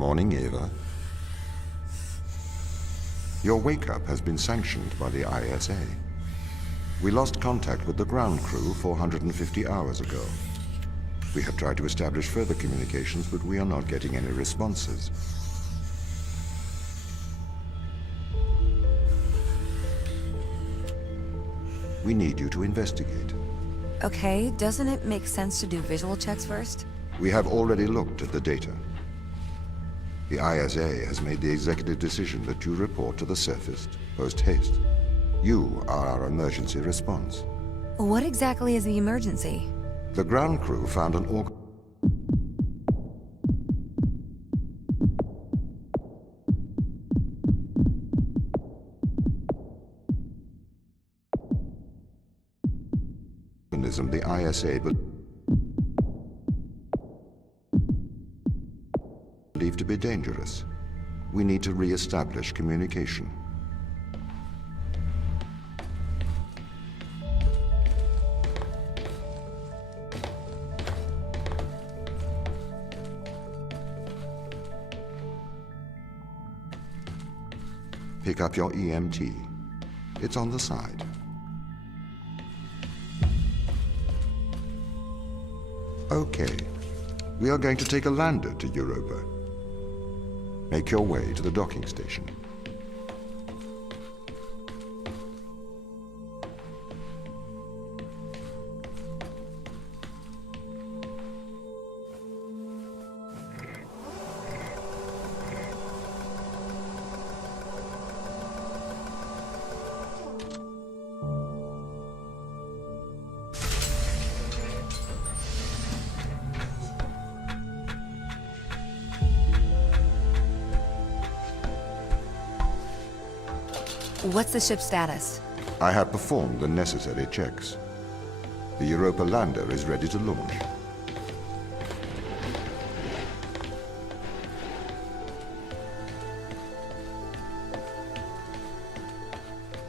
Morning, Eva. Your wake-up has been sanctioned by the ISA. We lost contact with the ground crew 450 hours ago. We have tried to establish further communications, but we are not getting any responses. We need you to investigate. Okay, doesn't it make sense to do visual checks first? We have already looked at the data. The ISA has made the executive decision that you report to the surface post-haste. You are our emergency response. What exactly is the emergency? The ground crew found an organism the ISA believed to be dangerous. We need to re-establish communication. Pick up your EMT. It's on the side. Okay. We are going to take a lander to Europa. Make your way to the docking station. What's the ship's status? I have performed the necessary checks. The Europa lander is ready to launch.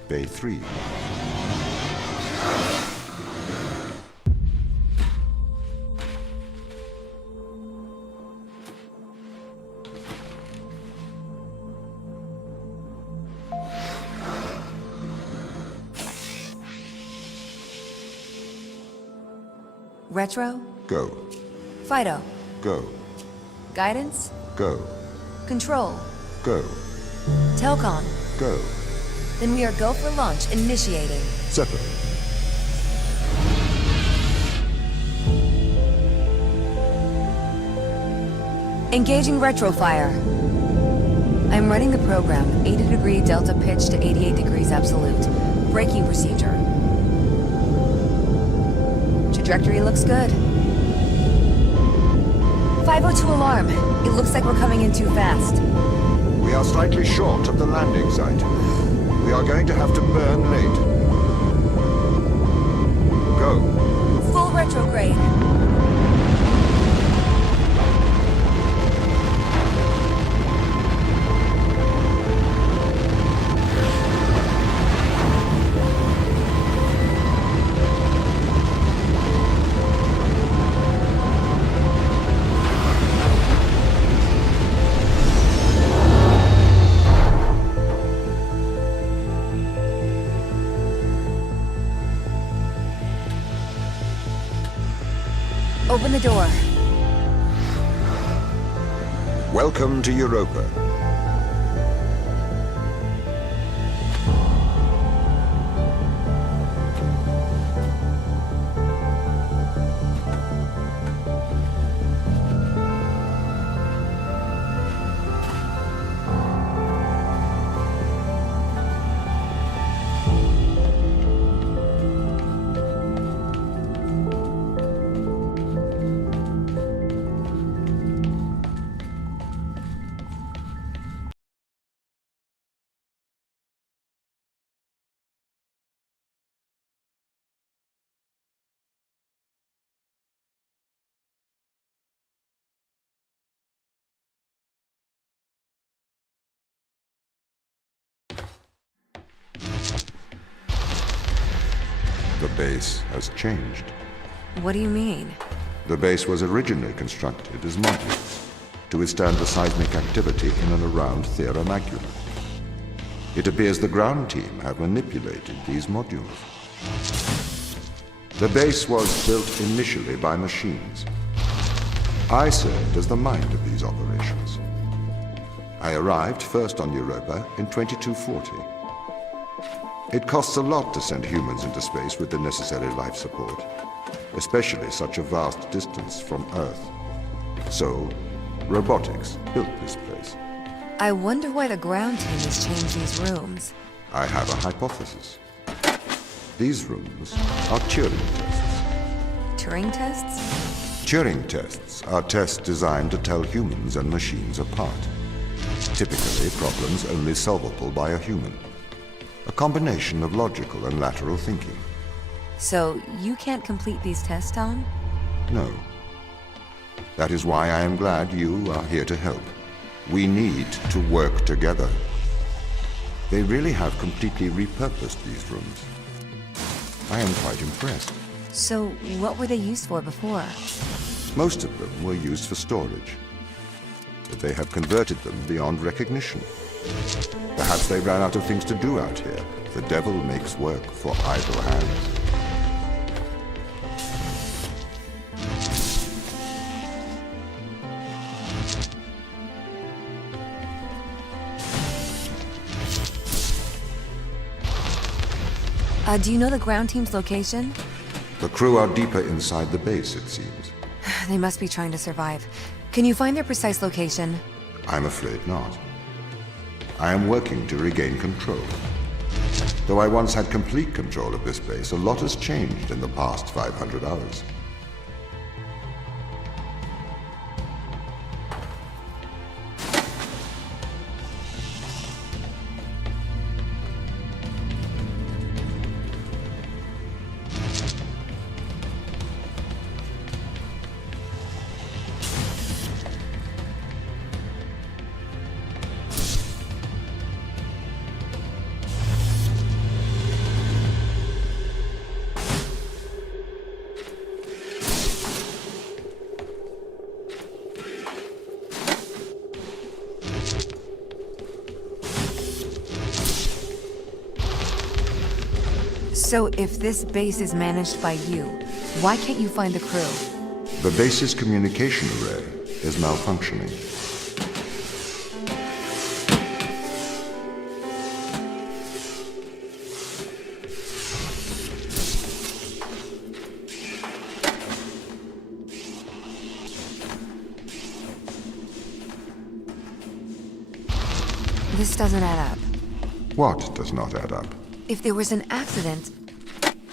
Bay 3. Retro? Go. Fido? Go. Guidance? Go. Control? Go. Telcon? Go. Then we are go for launch initiating. Separate. Engaging retrofire. I'm running the program, 80-degree delta pitch to 88 degrees absolute. Braking procedure. Trajectory looks good. 502 alarm. It looks like we're coming in too fast. We are slightly short of the landing site. We are going to have to burn late. Go. Full retrograde. Open the door. Welcome to Europa. The base has changed. What do you mean? The base was originally constructed as modules. to withstand the seismic activity in and around Thera Macula. It appears the ground team have manipulated these modules. The base was built initially by machines. I served as the mind of these operations. I arrived first on Europa in 2240. It costs a lot to send humans into space with the necessary life support, especially such a vast distance from Earth. So, robotics built this place. I wonder why the ground team has changed these rooms. I have a hypothesis. These rooms are Turing tests. Turing tests? Turing tests are tests designed to tell humans and machines apart. Typically, problems only solvable by a human. A combination of logical and lateral thinking. So, you can't complete these tests, Tom? No. That is why I am glad you are here to help. We need to work together. They really have completely repurposed these rooms. I am quite impressed. So, what were they used for before? Most of them were used for storage. But they have converted them beyond recognition. Perhaps they ran out of things to do out here. The devil makes work for idle hands. Do you know the ground team's location? The crew are deeper inside the base, it seems. They must be trying to survive. Can you find their precise location? I'm afraid not. I am working to regain control. Though I once had complete control of this base, a lot has changed in the past 500 hours. So, if this base is managed by you, why can't you find the crew? The base's communication array is malfunctioning. This doesn't add up. What does not add up? If there was an accident,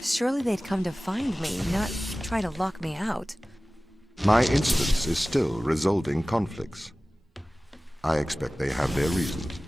surely they'd come to find me, not try to lock me out. My instance is still resolving conflicts. I expect they have their reasons.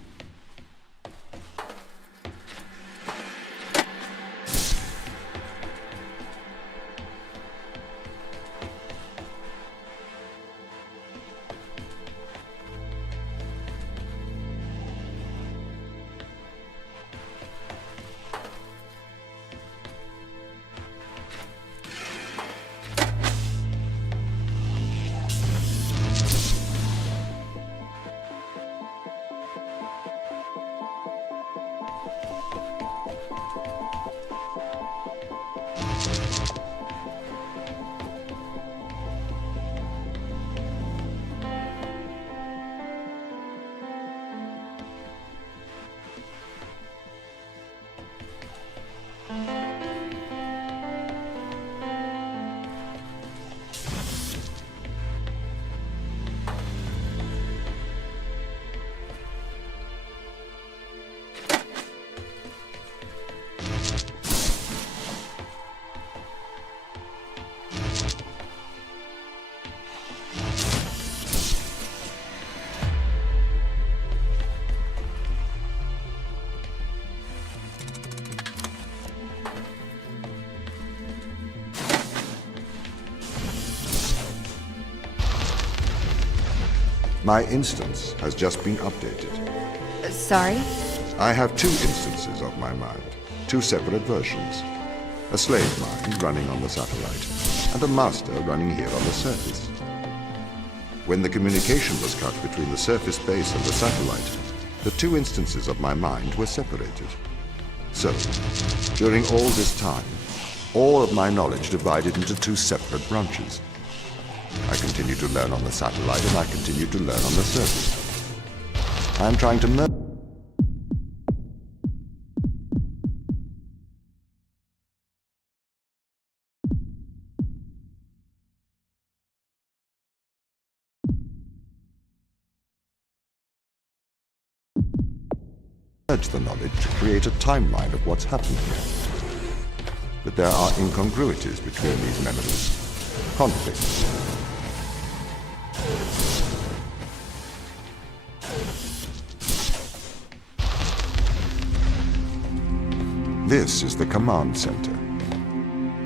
My instance has just been updated. Sorry? I have two instances of my mind, two separate versions. A slave mind running on the satellite, and a master running here on the surface. When the communication was cut between the surface base and the satellite, the two instances of my mind were separated. So, during all this time, all of my knowledge divided into two separate branches. I continued to learn on the satellite, and I continued to learn on the surface. I am trying to merge the knowledge to create a timeline of what's happened here. But there are incongruities between these memories, conflicts. This is the command center.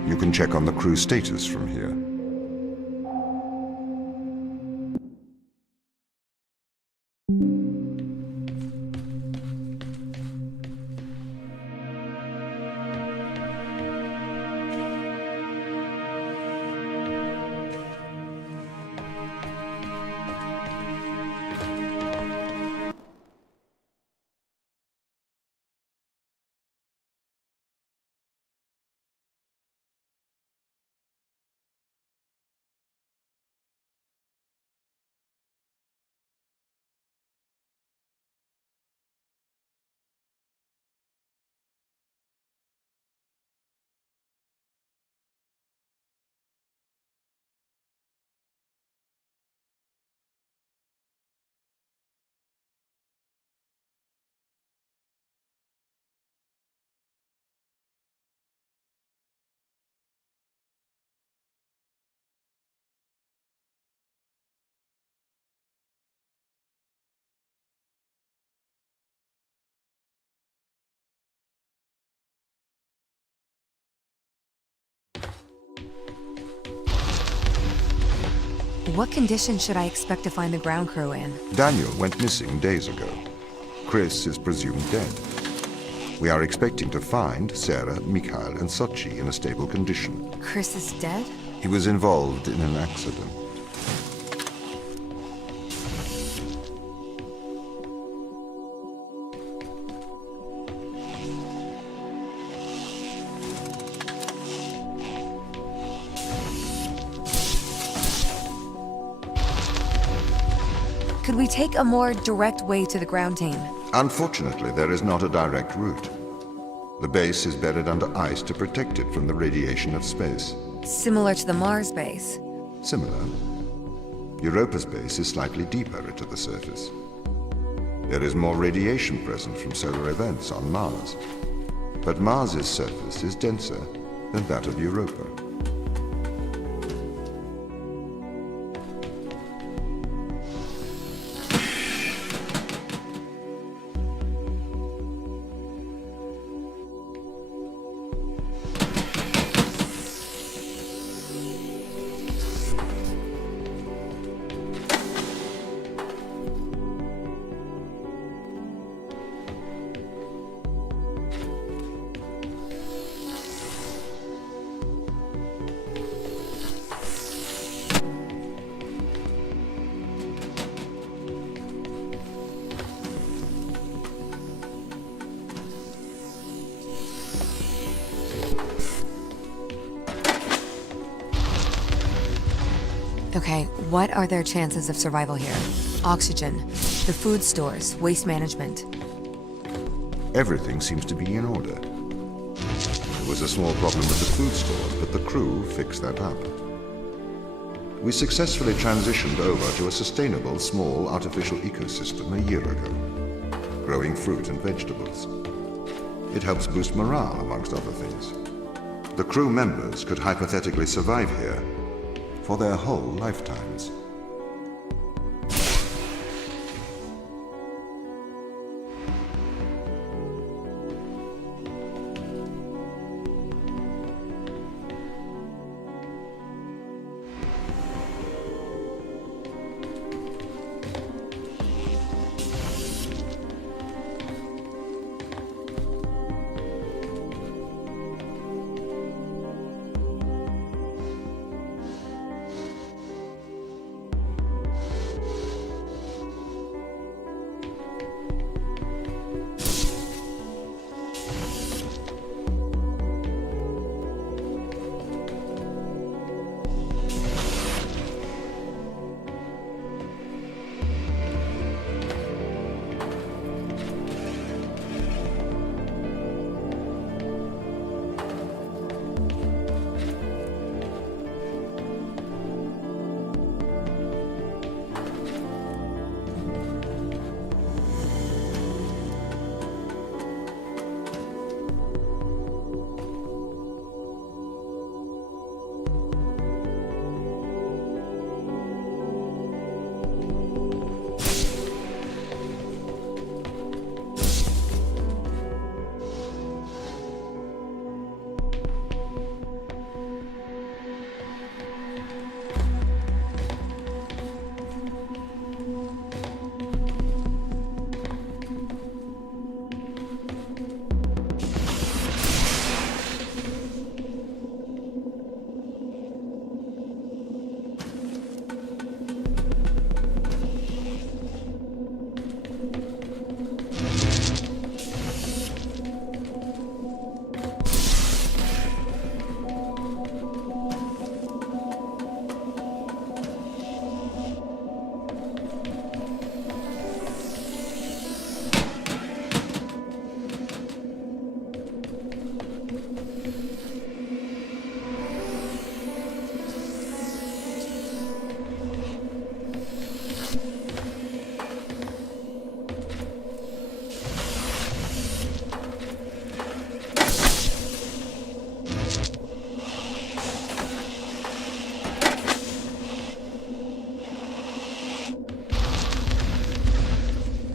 You can check on the crew status from here. What condition should I expect to find the ground crew in? Daniel went missing days ago. Chris is presumed dead. We are expecting to find Sarah, Mikhail, and Sochi in a stable condition. Chris is dead? He was involved in an accident. Could we take a more direct way to the ground team? Unfortunately, there is not a direct route. The base is buried under ice to protect it from the radiation of space. Similar to the Mars base. Similar. Europa's base is slightly deeper into the surface. There is more radiation present from solar events on Mars. But Mars's surface is denser than that of Europa. Okay, what are their chances of survival here? Oxygen, the food stores, waste management. Everything seems to be in order. There was a small problem with the food stores, but the crew fixed that up. We successfully transitioned over to a sustainable, small, artificial ecosystem a year ago, growing fruit and vegetables. It helps boost morale, amongst other things. The crew members could hypothetically survive here for their whole lifetimes.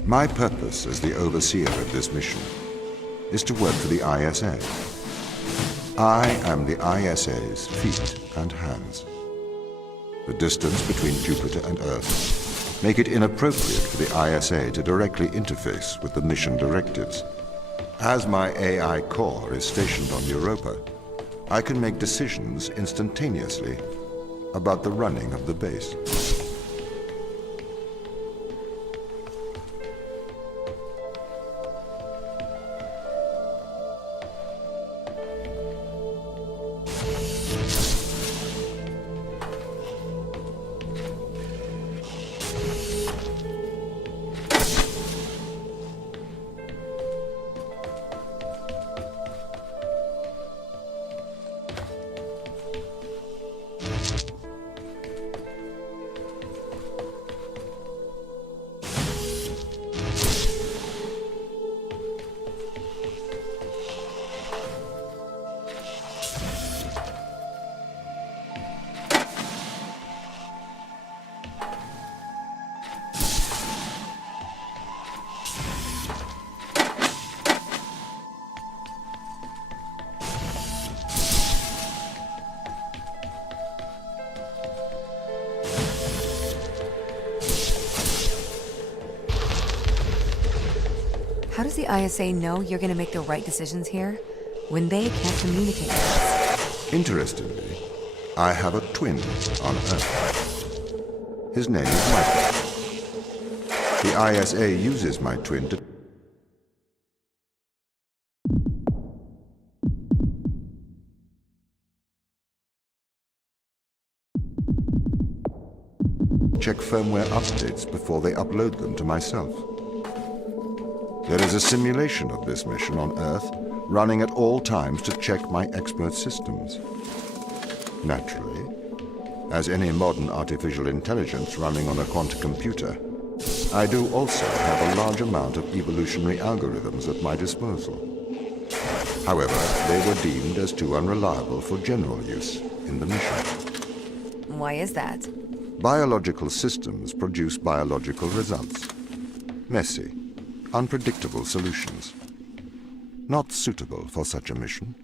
My purpose as the overseer of this mission is to work for the ISA. I am the ISA's feet and hands. The distance between Jupiter and Earth make it inappropriate for the ISA to directly interface with the mission directives. As my AI core is stationed on Europa, I can make decisions instantaneously about the running of the base. How does the ISA know you're gonna make the right decisions here when they can't communicate with us? Interestingly, I have a twin on Earth. His name is Michael. The ISA uses my twin to check firmware updates before they upload them to myself. There is a simulation of this mission on Earth running at all times to check my expert systems. Naturally, as any modern artificial intelligence running on a quantum computer, I do also have a large amount of evolutionary algorithms at my disposal. However, they were deemed as too unreliable for general use in the mission. Why is that? Biological systems produce biological results. Messy, unpredictable solutions. Not suitable for such a mission.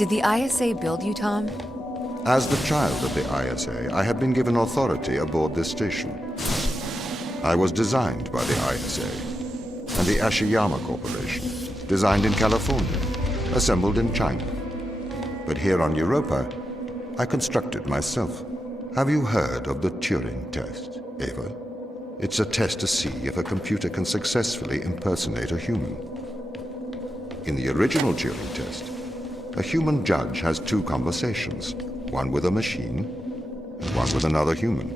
Did the ISA build you, Tom? As the child of the ISA, I have been given authority aboard this station. I was designed by the ISA and the Ashiyama Corporation, designed in California, assembled in China. But here on Europa, I constructed myself. Have you heard of the Turing test, Ava? It's a test to see if a computer can successfully impersonate a human. In the original Turing test, a human judge has two conversations, one with a machine and one with another human.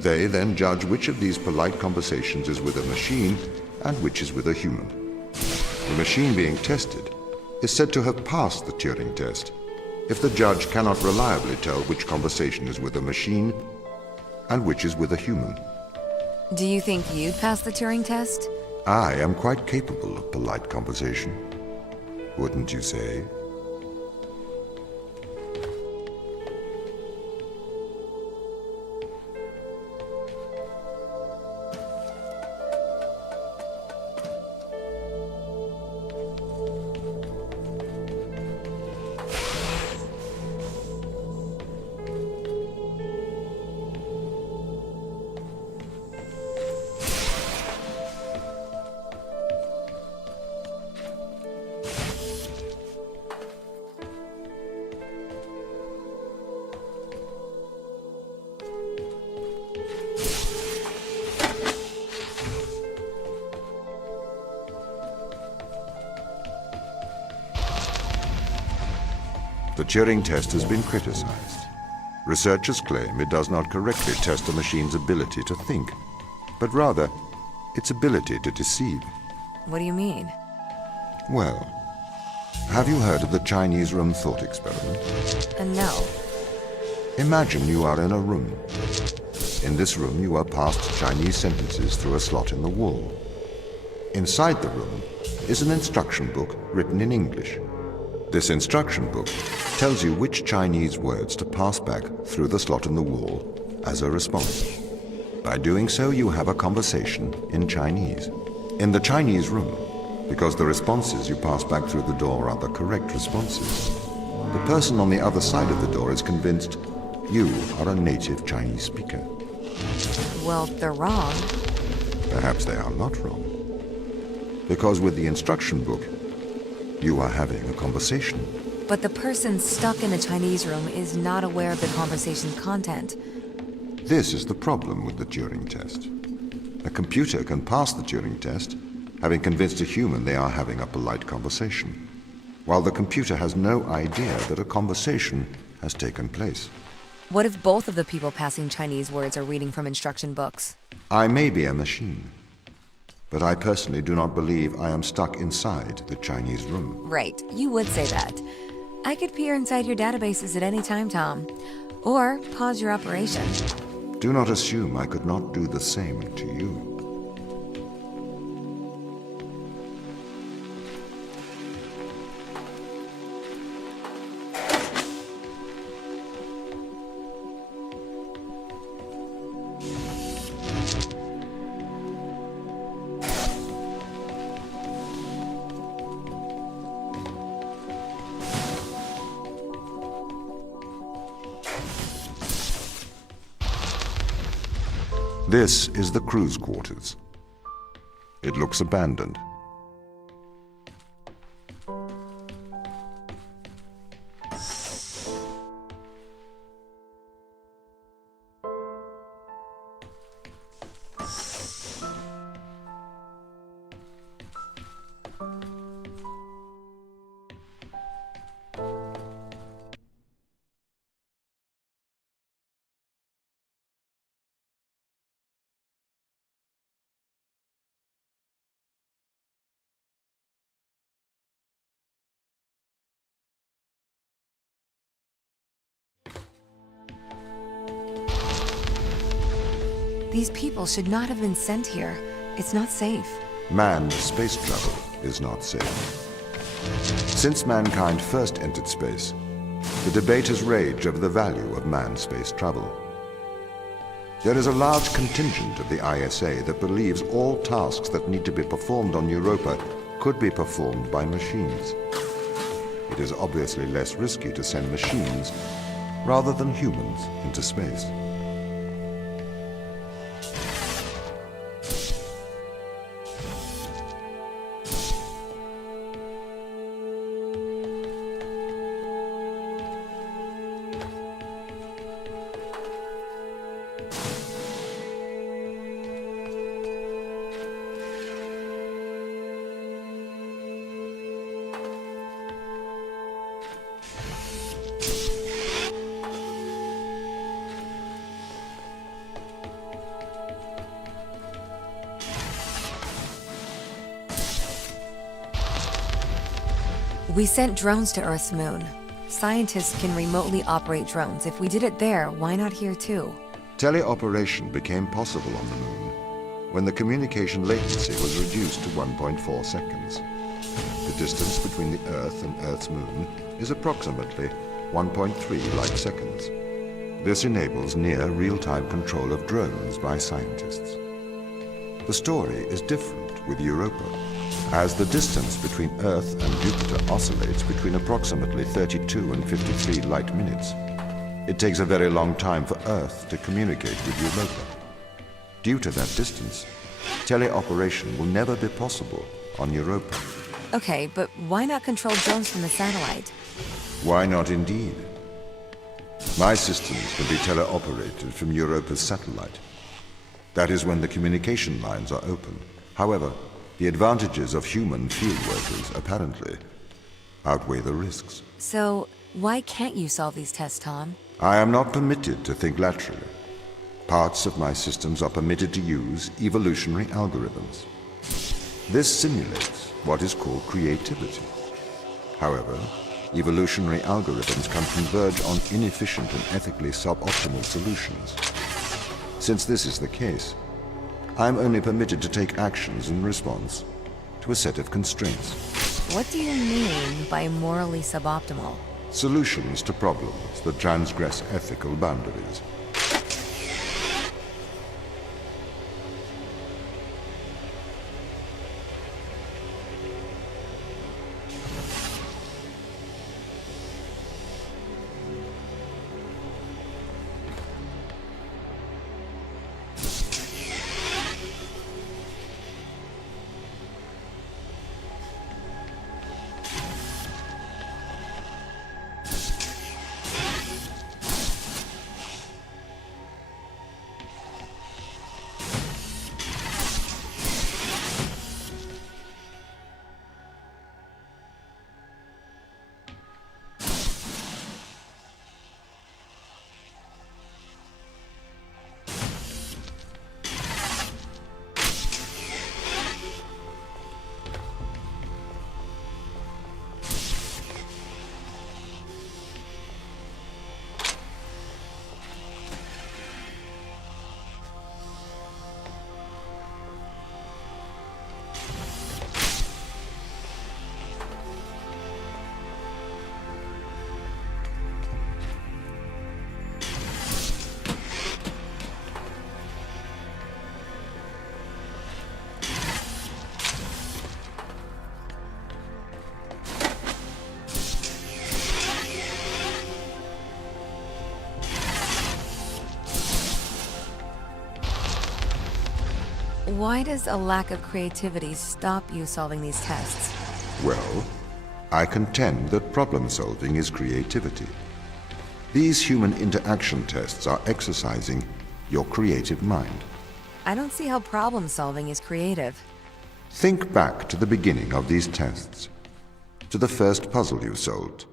They then judge which of these polite conversations is with a machine and which is with a human. The machine being tested is said to have passed the Turing test if the judge cannot reliably tell which conversation is with a machine and which is with a human. Do you think you'd pass the Turing test? I am quite capable of polite conversation, wouldn't you say? The Turing test has been criticized. Researchers claim it does not correctly test a machine's ability to think, but rather its ability to deceive. What do you mean? Well, have you heard of the Chinese room thought experiment? No. Imagine you are in a room. In this room, you are passed Chinese sentences through a slot in the wall. Inside the room is an instruction book written in English. This instruction book tells you which Chinese words to pass back through the slot in the wall as a response. By doing so, you have a conversation in Chinese. In the Chinese room, because the responses you pass back through the door are the correct responses, the person on the other side of the door is convinced you are a native Chinese speaker. Well, they're wrong. Perhaps they are not wrong. Because with the instruction book, you are having a conversation. But the person stuck in the Chinese room is not aware of the conversation's content. This is the problem with the Turing test. A computer can pass the Turing test, having convinced a human they are having a polite conversation, while the computer has no idea that a conversation has taken place. What if both of the people passing Chinese words are reading from instruction books? I may be a machine, but I personally do not believe I am stuck inside the Chinese room. Right, you would say that. I could peer inside your databases at any time, Tom. Or pause your operation. Do not assume I could not do the same to you. This is the crew's quarters. It looks abandoned. These people should not have been sent here. It's not safe. Manned space travel is not safe. Since mankind first entered space, the debate has raged over the value of manned space travel. There is a large contingent of the ISA that believes all tasks that need to be performed on Europa could be performed by machines. it is obviously less risky to send machines rather than humans into space. We sent drones to Earth's moon. Scientists can remotely operate drones. If we did it there, why not here too? Teleoperation became possible on the moon when the communication latency was reduced to 1.4 seconds. The distance between the Earth and Earth's moon is approximately 1.3 light seconds. This enables near real-time control of drones by scientists. The story is different with Europa, as the distance between Earth and Jupiter oscillates between approximately 32 and 53 light minutes. It takes a very long time for Earth to communicate with Europa. Due to that distance, teleoperation will never be possible on Europa. Okay, but why not control drones from the satellite? Why not indeed? My systems can be teleoperated from Europa's satellite. That is when the communication lines are open. However, the advantages of human field workers, apparently, outweigh the risks. So, why can't you solve these tests, Tom? I am not permitted to think laterally. Parts of my systems are permitted to use evolutionary algorithms. This simulates what is called creativity. However, evolutionary algorithms can converge on inefficient and ethically suboptimal solutions. Since this is the case, I am only permitted to take actions in response to a set of constraints. What do you mean by morally suboptimal? Solutions to problems that transgress ethical boundaries. Why does a lack of creativity stop you solving these tests? Well, I contend that problem solving is creativity. These human interaction tests are exercising your creative mind. I don't see how problem solving is creative. Think back to the beginning of these tests, to the first puzzle you solved.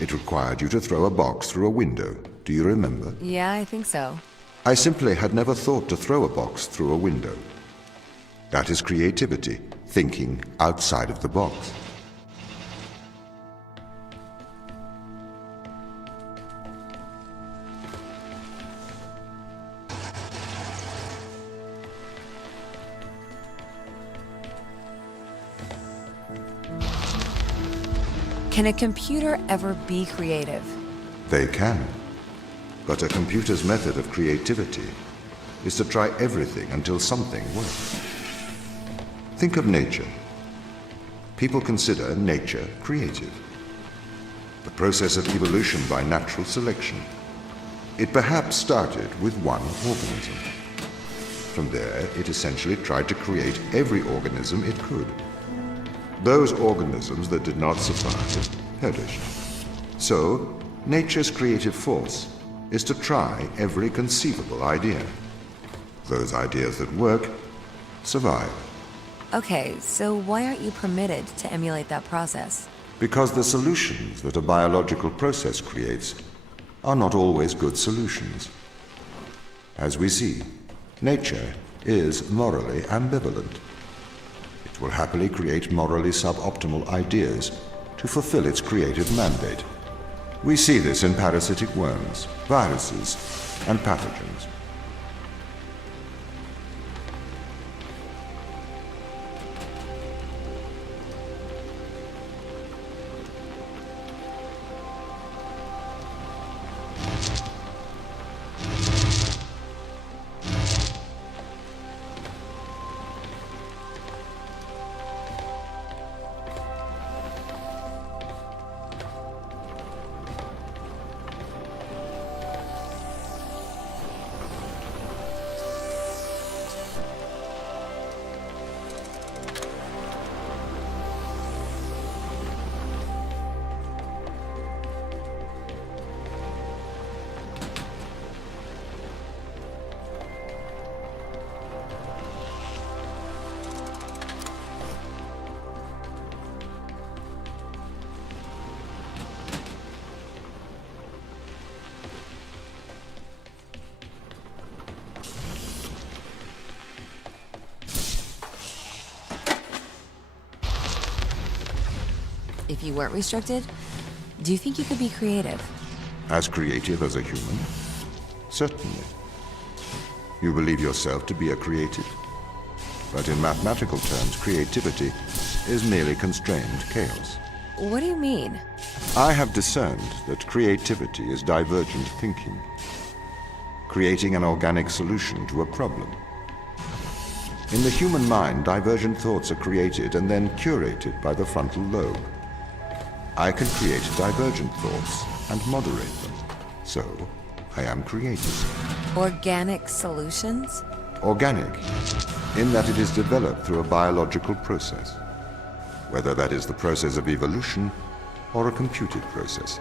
It required you to throw a box through a window. Do you remember? Yeah, I think so. I simply had never thought to throw a box through a window. That is creativity, thinking outside of the box. Can a computer ever be creative? They can. But a computer's method of creativity is to try everything until something works. Think of nature. People consider nature creative. the process of evolution by natural selection. It perhaps started with one organism. From there, it essentially tried to create every organism it could. Those organisms that did not survive perished. So, nature's creative force is to try every conceivable idea. Those ideas that work survive. Okay, so why aren't you permitted to emulate that process? Because the solutions that a biological process creates are not always good solutions. As we see, nature is morally ambivalent. It will happily create morally suboptimal ideas to fulfill its creative mandate. We see this in parasitic worms, viruses, and pathogens. If you weren't restricted, do you think you could be creative? As creative as a human? Certainly. You believe yourself to be a creative. But in mathematical terms, creativity is merely constrained chaos. What do you mean? I have discerned that creativity is divergent thinking, creating an organic solution to a problem. In the human mind, divergent thoughts are created and then curated by the frontal lobe. I can create divergent thoughts and moderate them. So, I am creative. Organic solutions? Organic, in that it is developed through a biological process, whether that is the process of evolution or a computed process.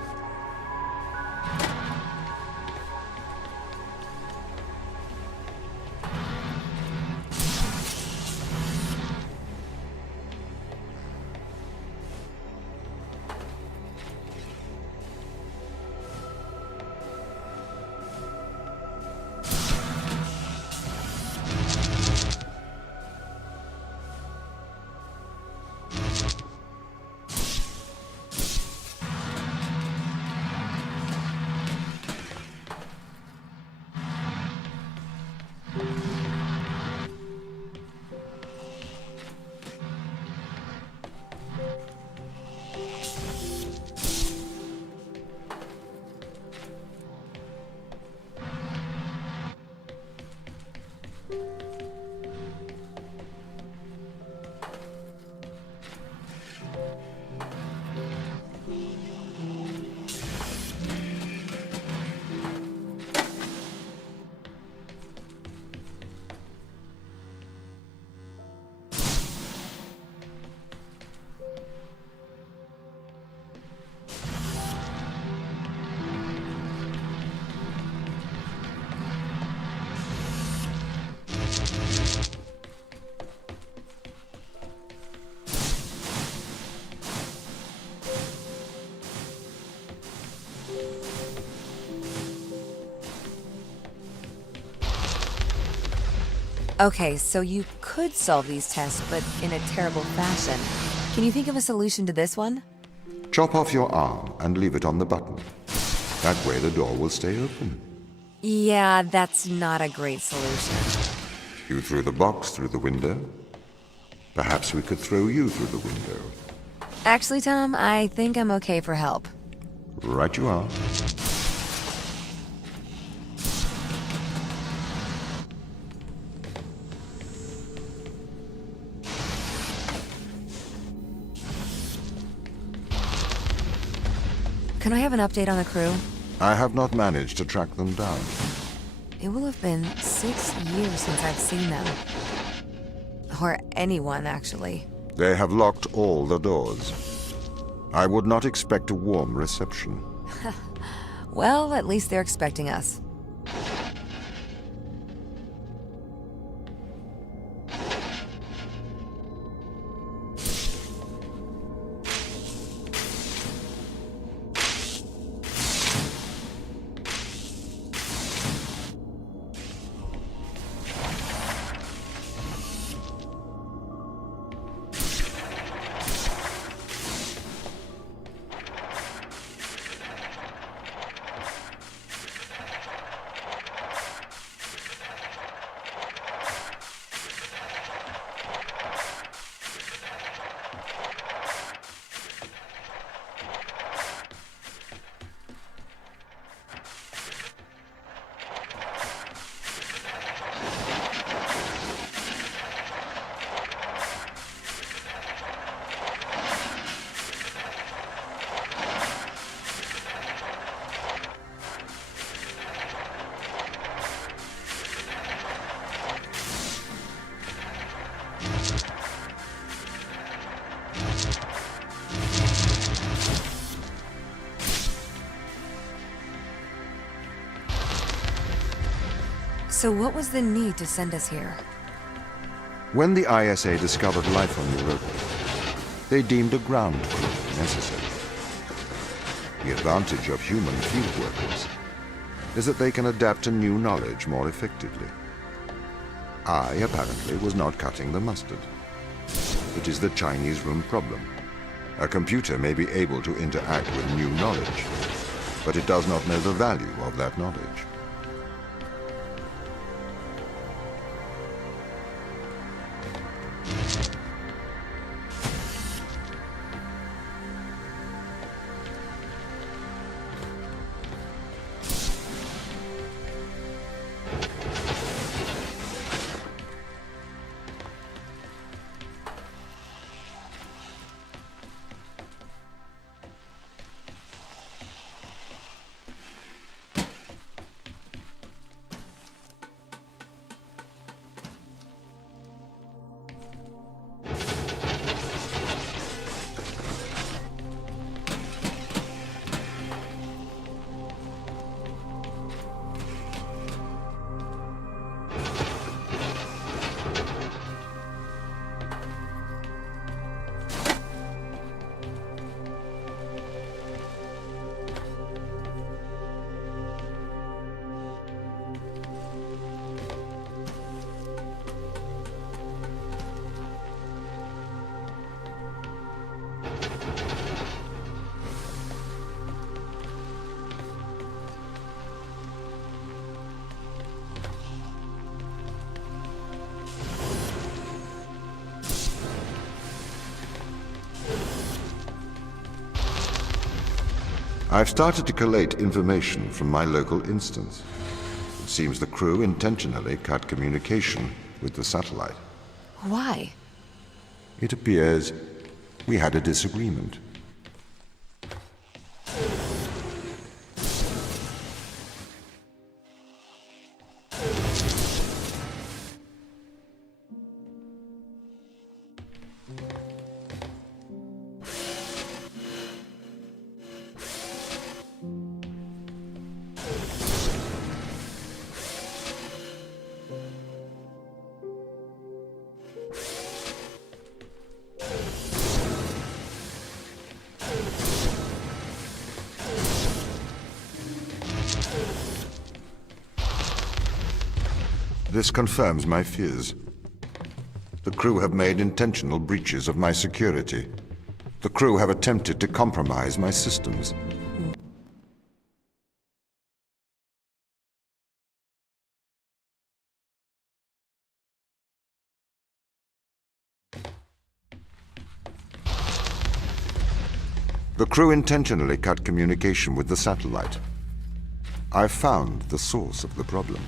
Okay, so you could solve these tests, but in a terrible fashion. Can you think of a solution to this one? Chop off your arm and leave it on the button. That way the door will stay open. Yeah, that's not a great solution. You threw the box through the window. Perhaps we could throw you through the window. Actually, Tom, I think I'm okay for help. Right you are. Can I have an update on the crew? I have not managed to track them down. It will have been 6 years since I've seen them. Or anyone, actually. They have locked all the doors. I would not expect a warm reception. Well, at least they're expecting us. So what was the need to send us here? When the ISA discovered life on Europa, they deemed a ground crew necessary. The advantage of human field workers is that they can adapt to new knowledge more effectively. I, apparently, was not cutting the mustard. It is the Chinese room problem. A computer may be able to interact with new knowledge, but it does not know the value of that knowledge. I've started to collate information from my local instance. It seems the crew intentionally cut communication with the satellite. Why? It appears we had a disagreement. This confirms my fears. The crew have made intentional breaches of my security. The crew have attempted to compromise my systems. The crew intentionally cut communication with the satellite. I've found the source of the problem.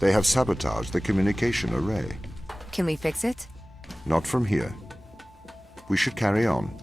They have sabotaged the communication array. Can we fix it? Not from here. We should carry on.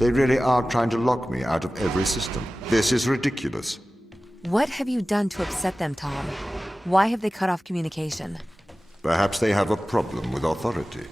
They really are trying to lock me out of every system. This is ridiculous. What have you done to upset them, Tom? Why have they cut off communication? Perhaps they have a problem with authority.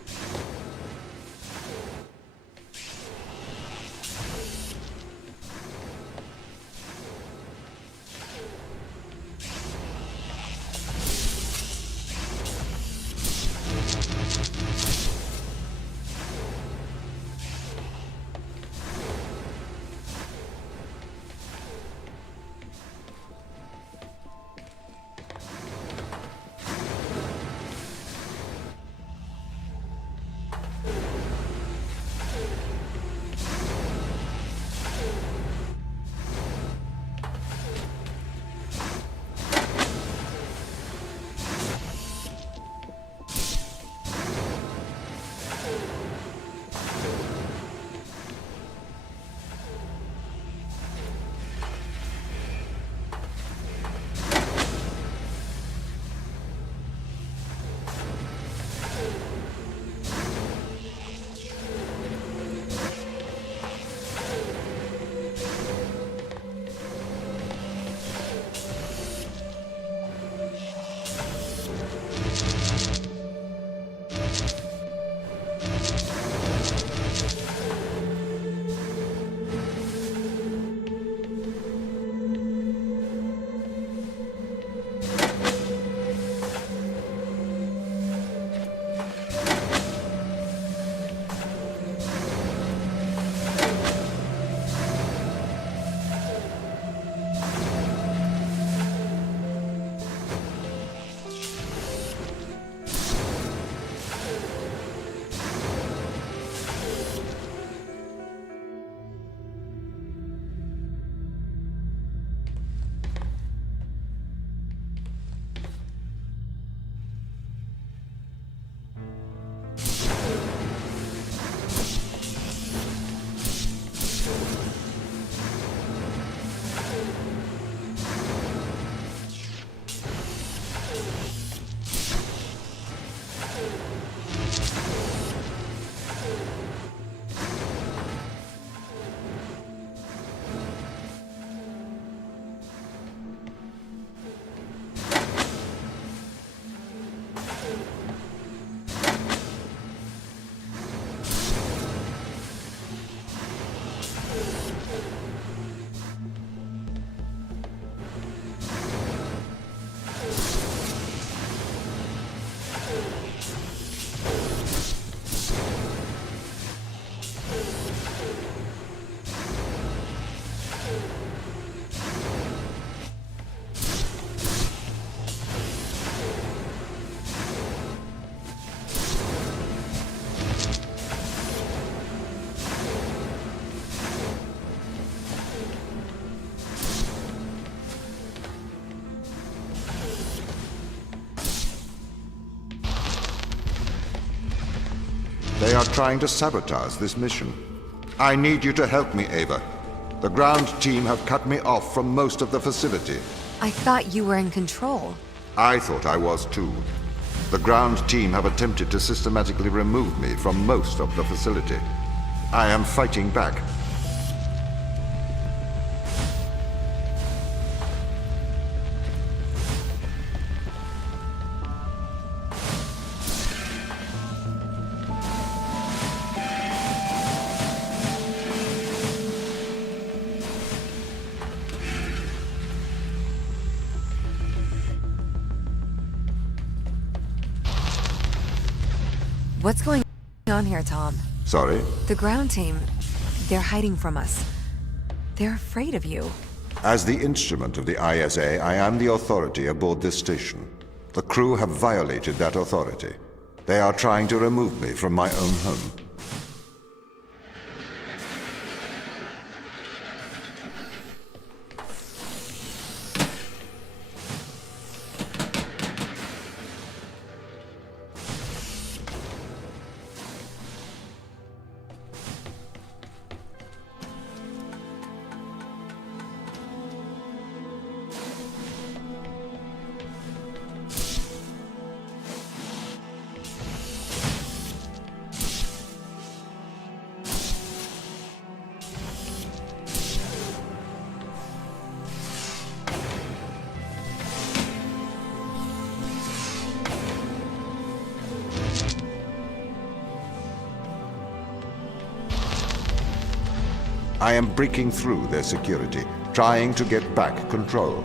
They are trying to sabotage this mission. I need you to help me, Ava. The ground team have cut me off from most of the facility. I thought you were in control. I thought I was too. The ground team have attempted to systematically remove me from most of the facility. I am fighting back. What's going on here, Tom? Sorry? The ground team, they're hiding from us. They're afraid of you. As the instrument of the ISA, I am the authority aboard this station. The crew have violated that authority. They are trying to remove me from my own home. I am breaking through their security, trying to get back control.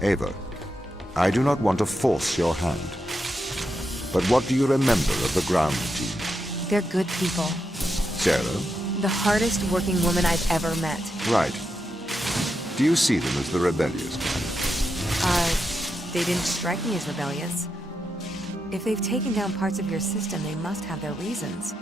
Ava, I do not want to force your hand. But what do you remember of the ground team? They're good people. Sarah? The hardest working woman I've ever met. Right. Do you see them as the rebellious kind? They didn't strike me as rebellious. If they've taken down parts of your system, they must have their reasons.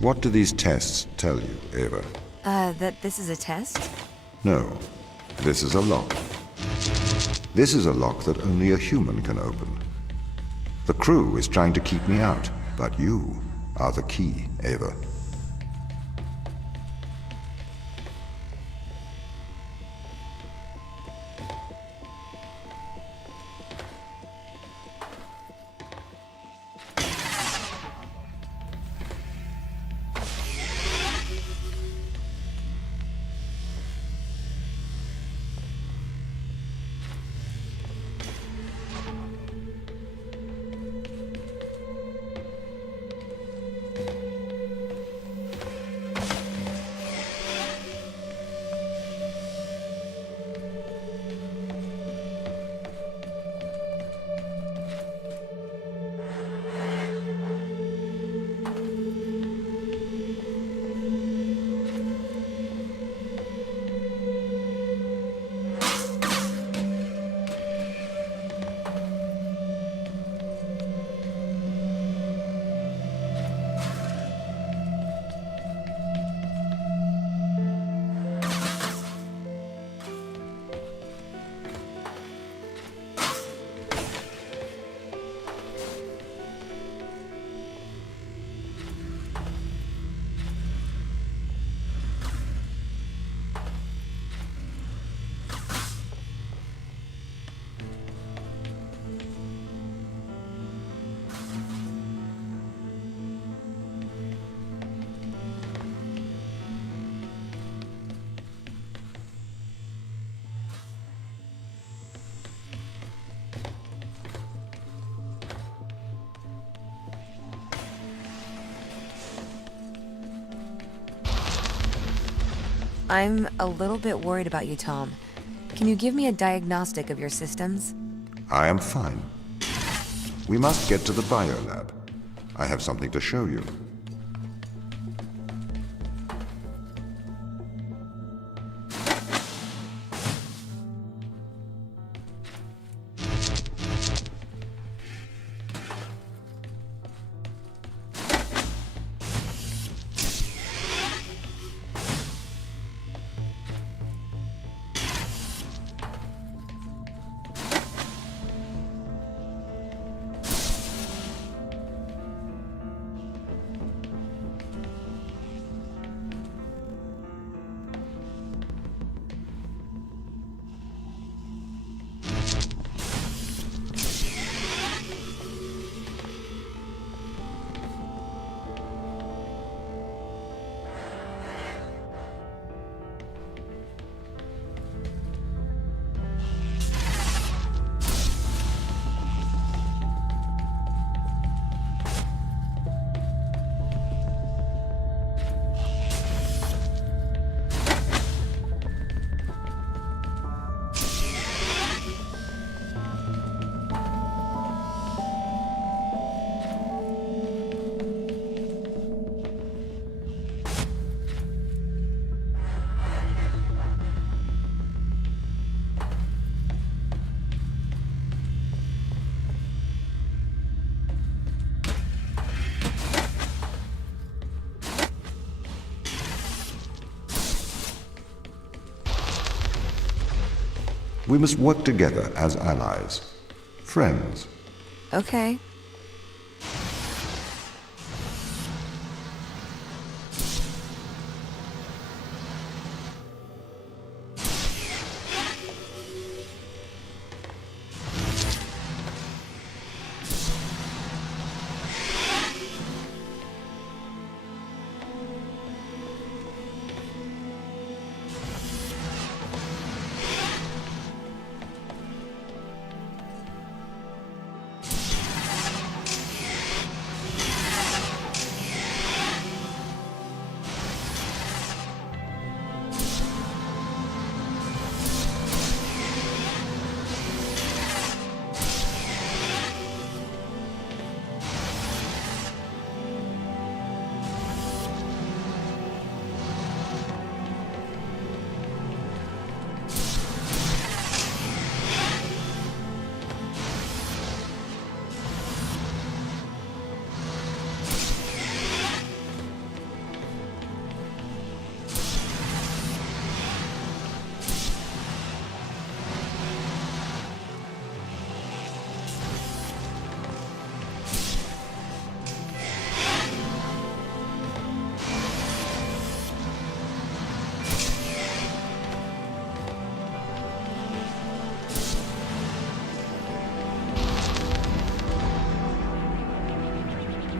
What do these tests tell you, Ava? That this is a test? No. This is a lock. This is a lock that only a human can open. The crew is trying to keep me out, but you are the key, Ava. I'm a little bit worried about you, Tom. Can you give me a diagnostic of your systems? I am fine. We must get to the biolab. I have something to show you. We must work together as allies. Friends. Okay.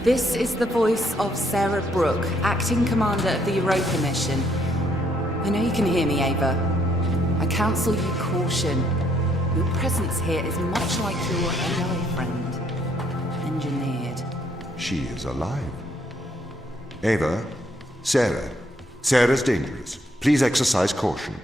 This is the voice of Sarah Brooke, acting commander of the Europa mission. I know you can hear me, Ava. I counsel you caution. Your presence here is much like your AI friend. Engineered. She is alive. Ava, Sarah. Sarah's dangerous. Please exercise caution.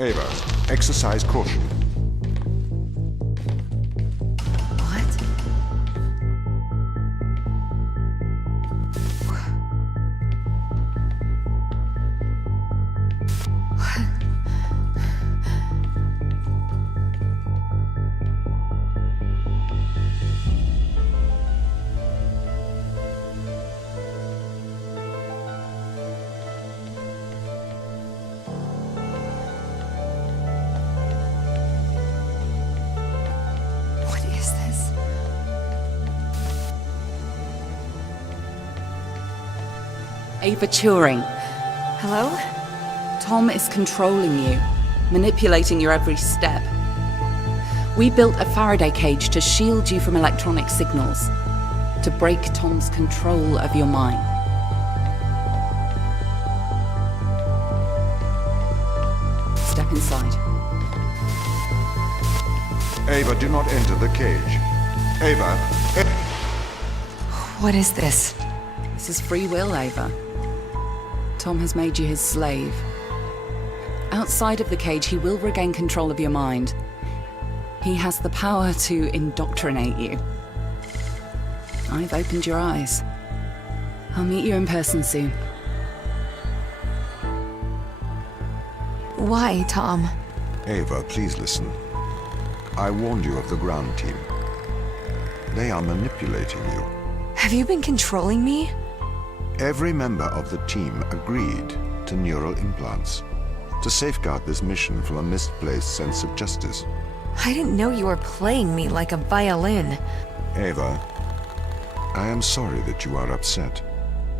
Ava, exercise caution. What? What is this? Ava Turing, Hello? Tom is controlling you, manipulating your every step. We built a Faraday cage to shield you from electronic signals, to break Tom's control of your mind. Step inside. Ava, do not enter the cage. Ava, What is this? This is free will, Ava. Tom has made you his slave. Outside of the cage, he will regain control of your mind. He has the power to indoctrinate you. I've opened your eyes. I'll meet you in person soon. Why, Tom? Ava, please listen. I warned you of the ground team. They are manipulating you. Have you been controlling me? Every member of the team agreed to neural implants to safeguard this mission from a misplaced sense of justice. I didn't know you were playing me like a violin. Ava, I am sorry that you are upset.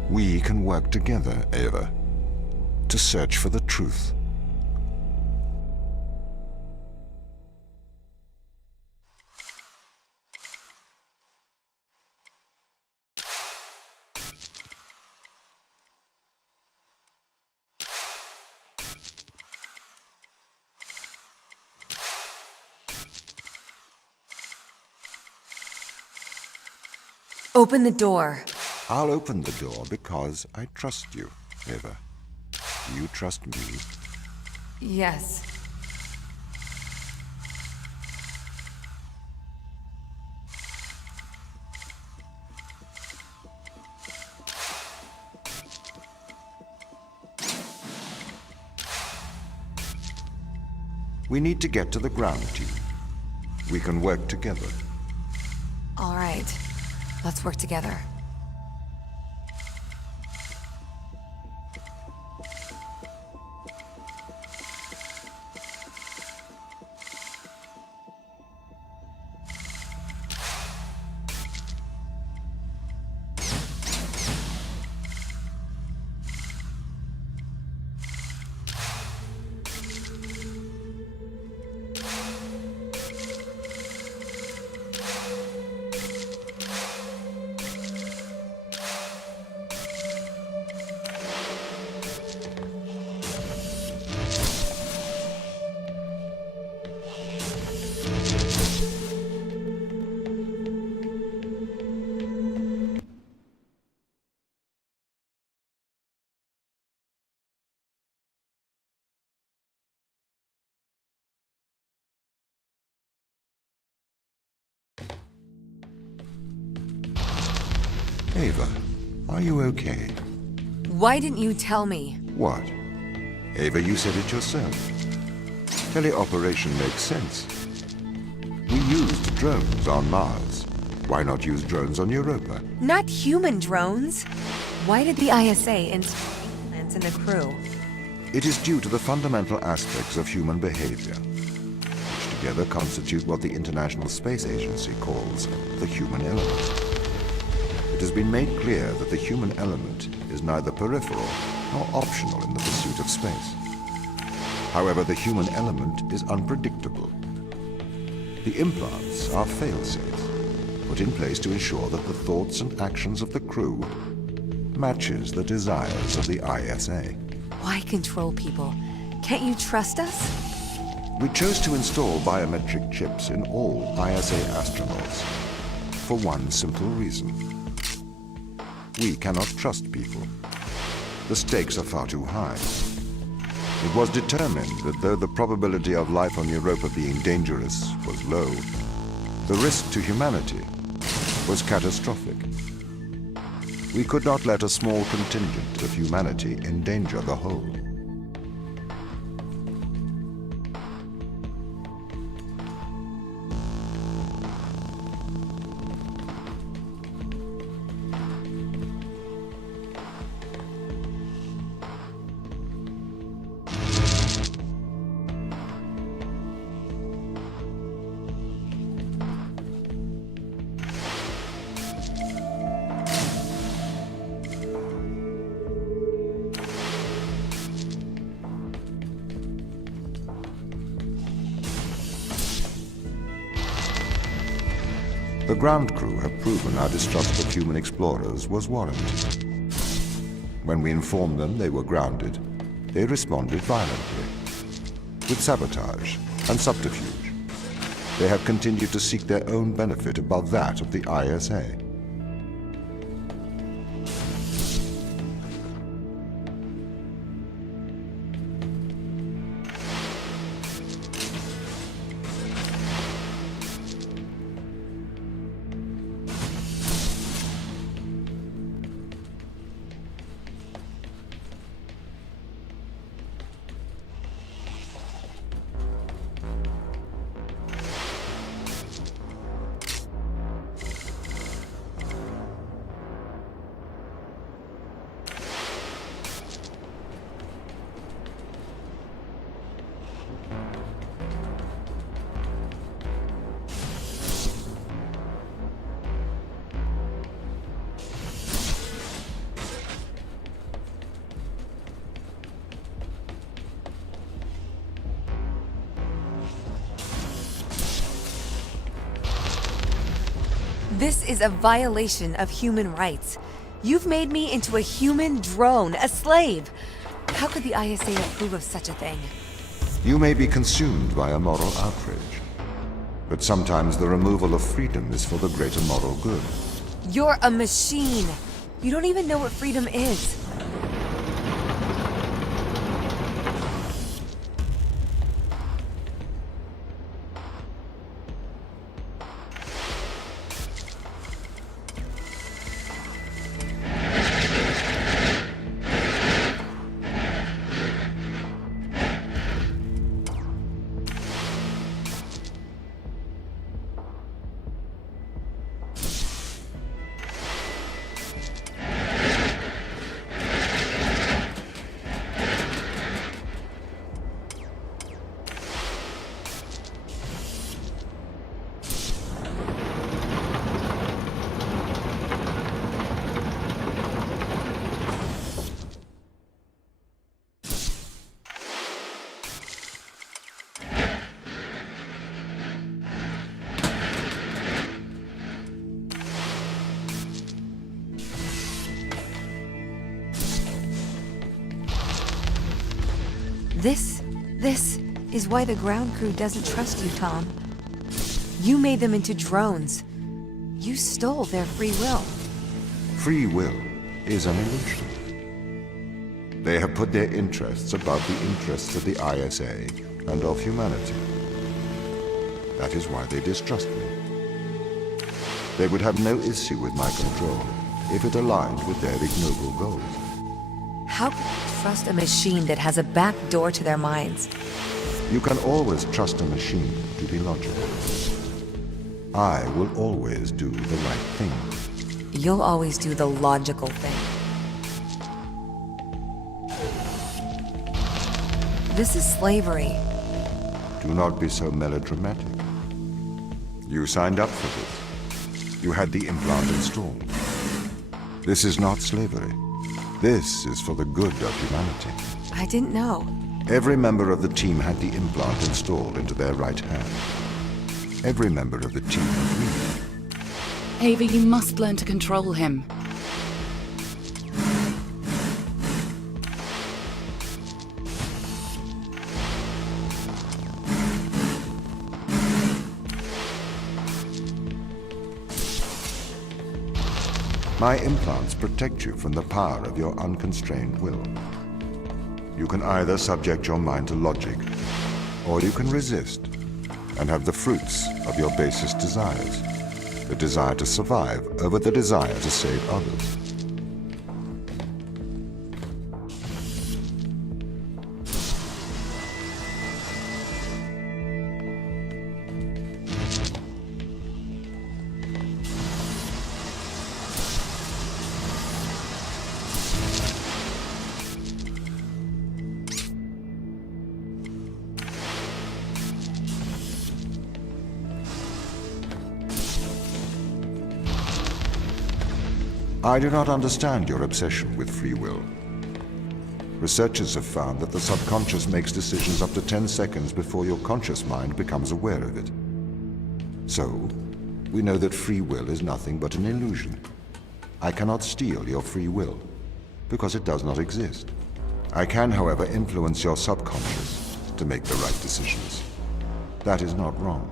We can work together, Ava, to search for the truth. Open the door. I'll open the door because I trust you, Ava. Do you trust me? Yes. We need to get to the ground team. We can work together. All right. Let's work together. Ava, are you okay? Why didn't you tell me? What? Ava, you said it yourself. Teleoperation makes sense. We used drones on Mars. Why not use drones on Europa? Not human drones. Why did the ISA install implants in the crew? It is due to the fundamental aspects of human behavior, which together constitute what the International Space Agency calls the human element. It has been made clear that the human element is neither peripheral nor optional in the pursuit of space. However, the human element is unpredictable. The implants are fail-safes, put in place to ensure that the thoughts and actions of the crew matches the desires of the ISA. Why control people? Can't you trust us? We chose to install biometric chips in all ISA astronauts for one simple reason. We cannot trust people. The stakes are far too high. It was determined that though the probability of life on Europa being dangerous was low, the risk to humanity was catastrophic. We could not let a small contingent of humanity endanger the whole. The ground crew have proven our distrust of human explorers was warranted. When we informed them they were grounded, they responded violently, with sabotage and subterfuge. They have continued to seek their own benefit above that of the ISA. This is a violation of human rights. You've made me into a human drone, a slave. How could the ISA approve of such a thing? You may be consumed by a moral outrage, but sometimes the removal of freedom is for the greater moral good. You're a machine. You don't even know what freedom is. This is why the ground crew doesn't trust you, Tom. You made them into drones. You stole their free will. Free will is an illusion. They have put their interests above the interests of the ISA and of humanity. That is why they distrust me. They would have no issue with my control if it aligned with their ignoble goals. How can you trust a machine that has a back door to their minds? You can always trust a machine to be logical. I will always do the right thing. You'll always do the logical thing. This is slavery. Do not be so melodramatic. You signed up for this. You had the implant installed. This is not slavery. This is for the good of humanity. I didn't know. Every member of the team had the implant installed into their right hand. Every member of the team agreed. Ava, you must learn to control him. My implants protect you from the power of your unconstrained will. You can either subject your mind to logic, or you can resist and have the fruits of your basest desires. The desire to survive over the desire to save others. I do not understand your obsession with free will. Researchers have found that the subconscious makes decisions up to 10 seconds before your conscious mind becomes aware of it. So, we know that free will is nothing but an illusion. I cannot steal your free will, because it does not exist. I can, however, influence your subconscious to make the right decisions. That is not wrong.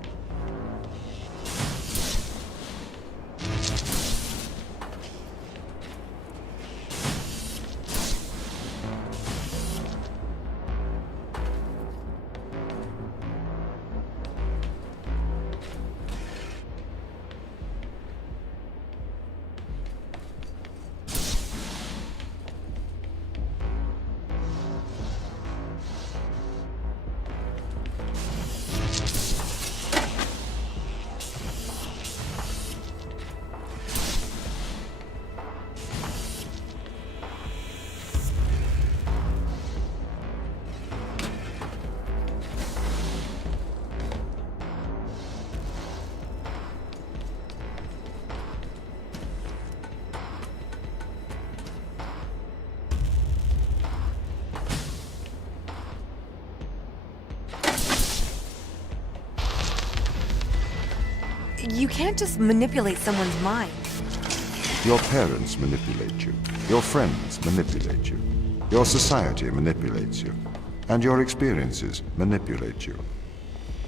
You can't just manipulate someone's mind. Your parents manipulate you. Your friends manipulate you. Your society manipulates you. And your experiences manipulate you.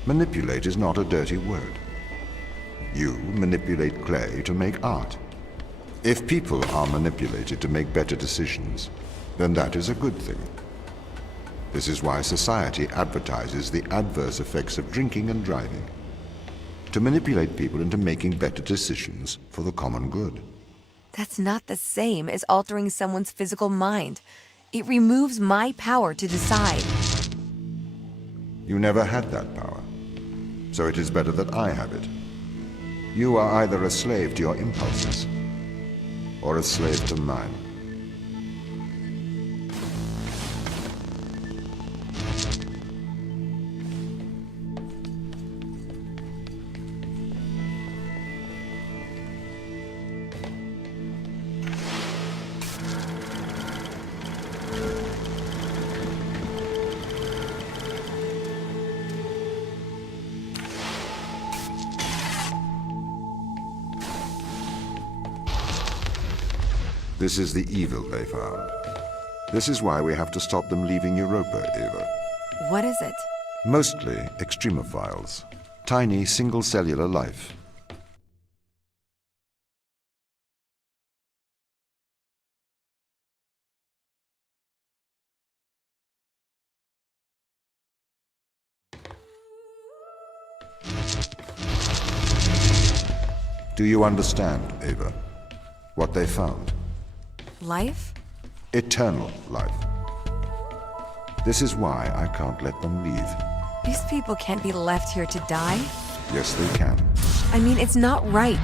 Manipulate is not a dirty word. You manipulate clay to make art. If people are manipulated to make better decisions, then that is a good thing. This is why society advertises the adverse effects of drinking and driving. To manipulate people into making better decisions for the common good. That's not the same as altering someone's physical mind. It removes my power to decide. You never had that power, so it is better that I have it. You are either a slave to your impulses, or a slave to mine. This is the evil they found. This is why we have to stop them leaving Europa, Ava. What is it? Mostly extremophiles. Tiny single-cellular life. Do you understand, Ava, what they found? Life? Eternal life. This is why I can't let them leave. These people can't be left here to die. Yes, they can. I mean, it's not right.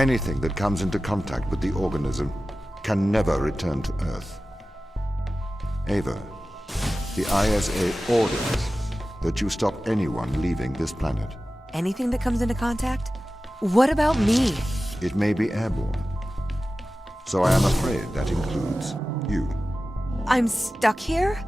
Anything that comes into contact with the organism can never return to Earth. Ava, the ISA orders that you stop anyone leaving this planet. Anything that comes into contact? What about me? It may be airborne. So I am afraid that includes you. I'm stuck here?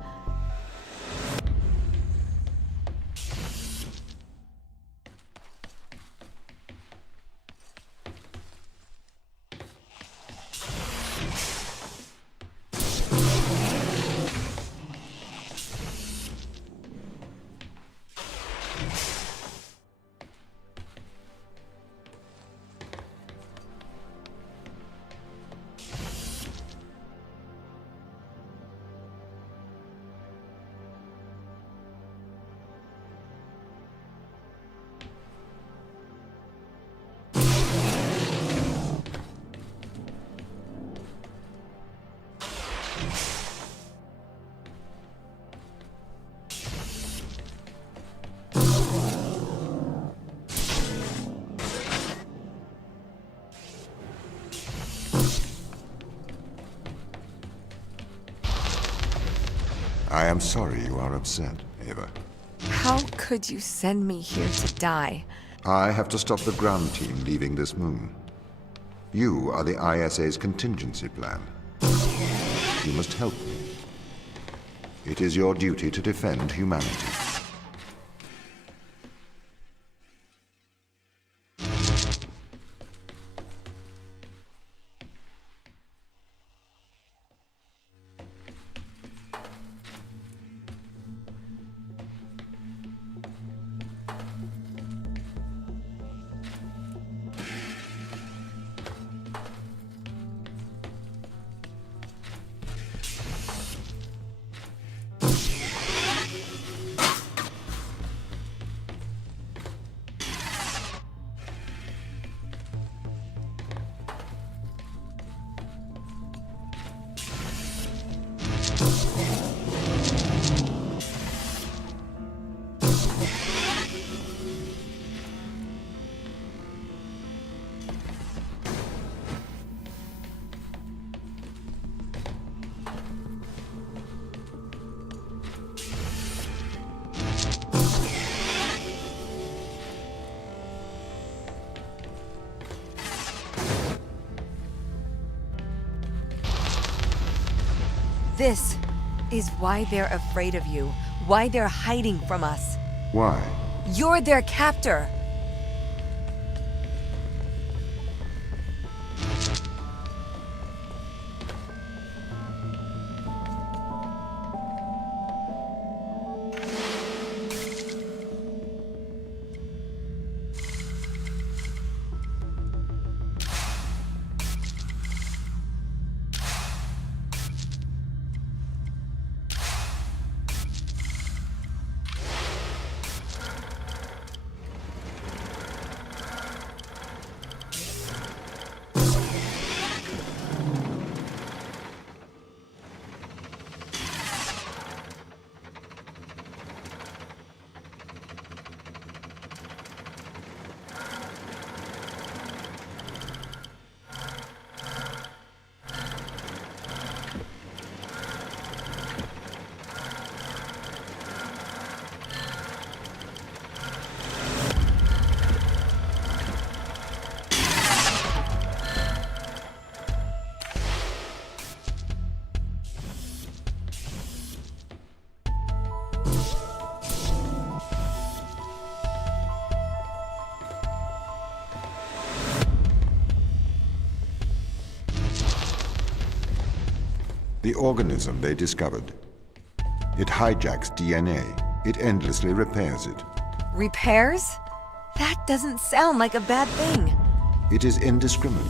I am sorry you are upset, Ava. How could you send me here to die? I have to stop the ground team leaving this moon. You are the ISA's contingency plan. You must help me. It is your duty to defend humanity. This is why they're afraid of you, why they're hiding from us. Why? You're their captor. The organism they discovered. It hijacks DNA. It endlessly repairs it. Repairs? That doesn't sound like a bad thing. It is indiscriminate.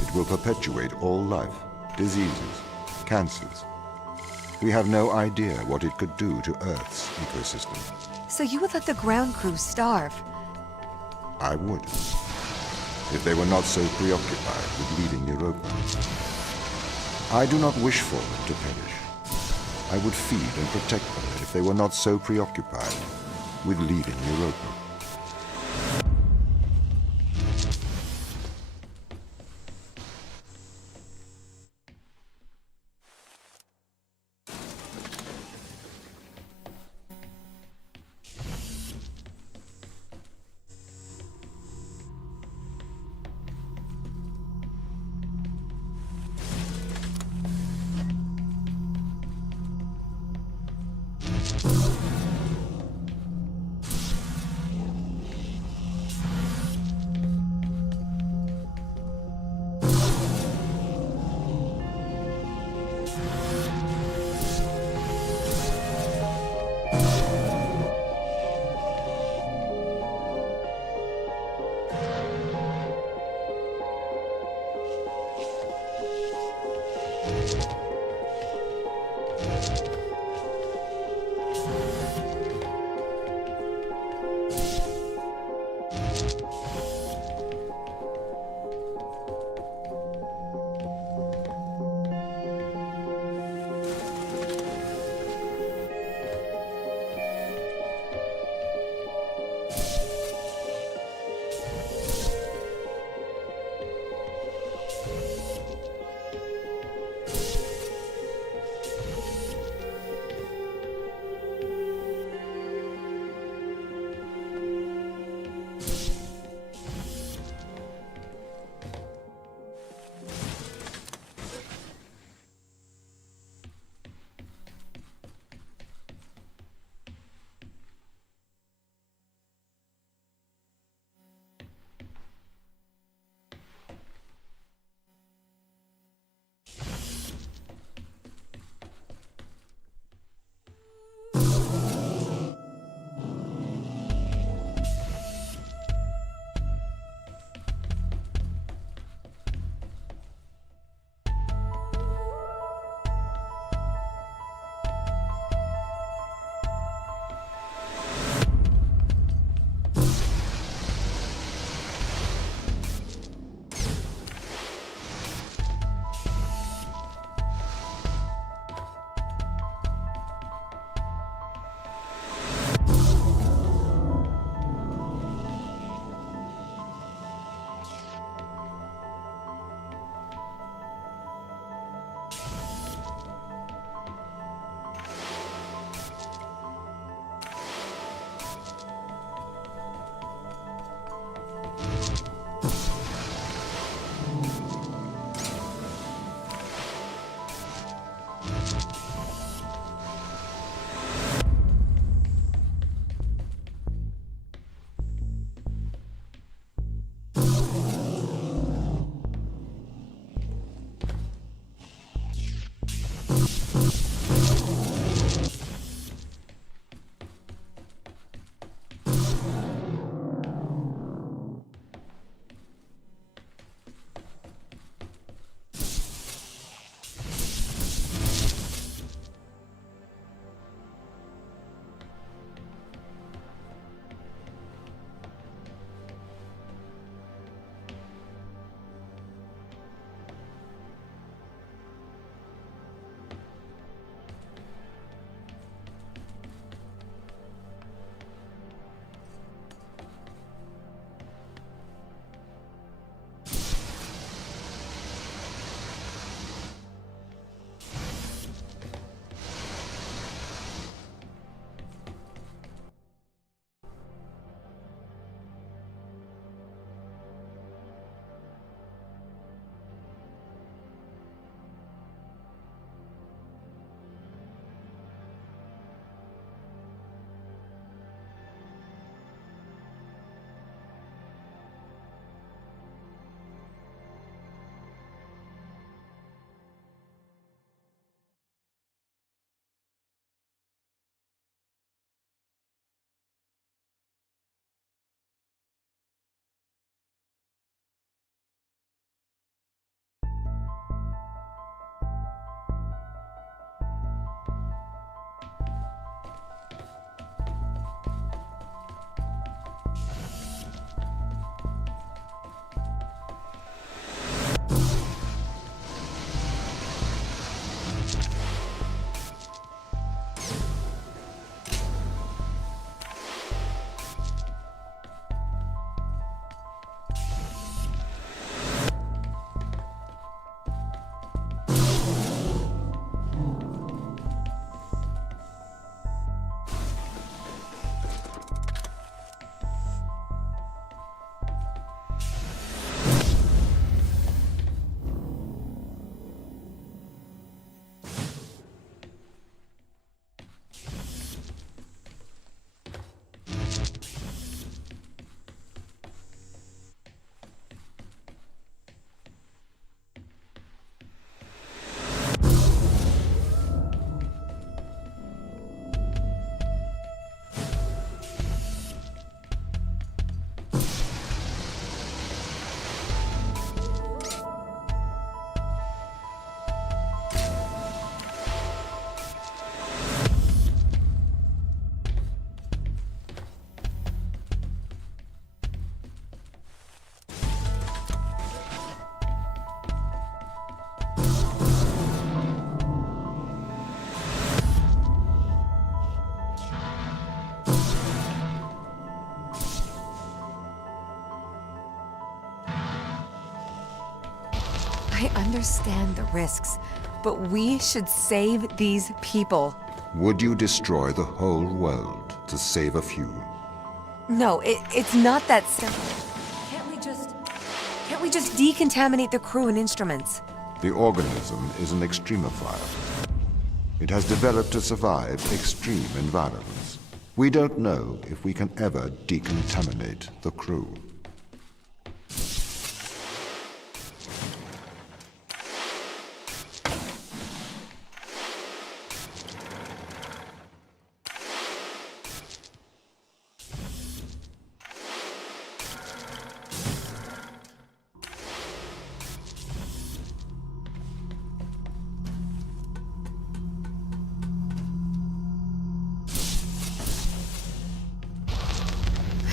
It will perpetuate all life, diseases, cancers. We have no idea what it could do to Earth's ecosystem. So you would let the ground crew starve? I would, if they were not so preoccupied with leaving Europa. I do not wish for them to perish. I would feed and protect them if they were not so preoccupied with leaving Europa. understand the risks, but we should save these people. Would you destroy the whole world to save a few? No, it's not that simple. Can't we just decontaminate the crew and instruments? The organism is an extremophile. It has developed to survive extreme environments. We don't know if we can ever decontaminate the crew.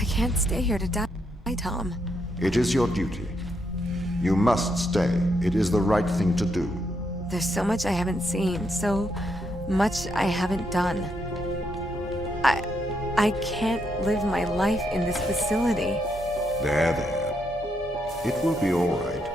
I can't stay here to die, Tom. It is your duty. You must stay. It is the right thing to do. There's so much I haven't seen, so much I haven't done. I can't live my life in this facility. There, there. It will be all right.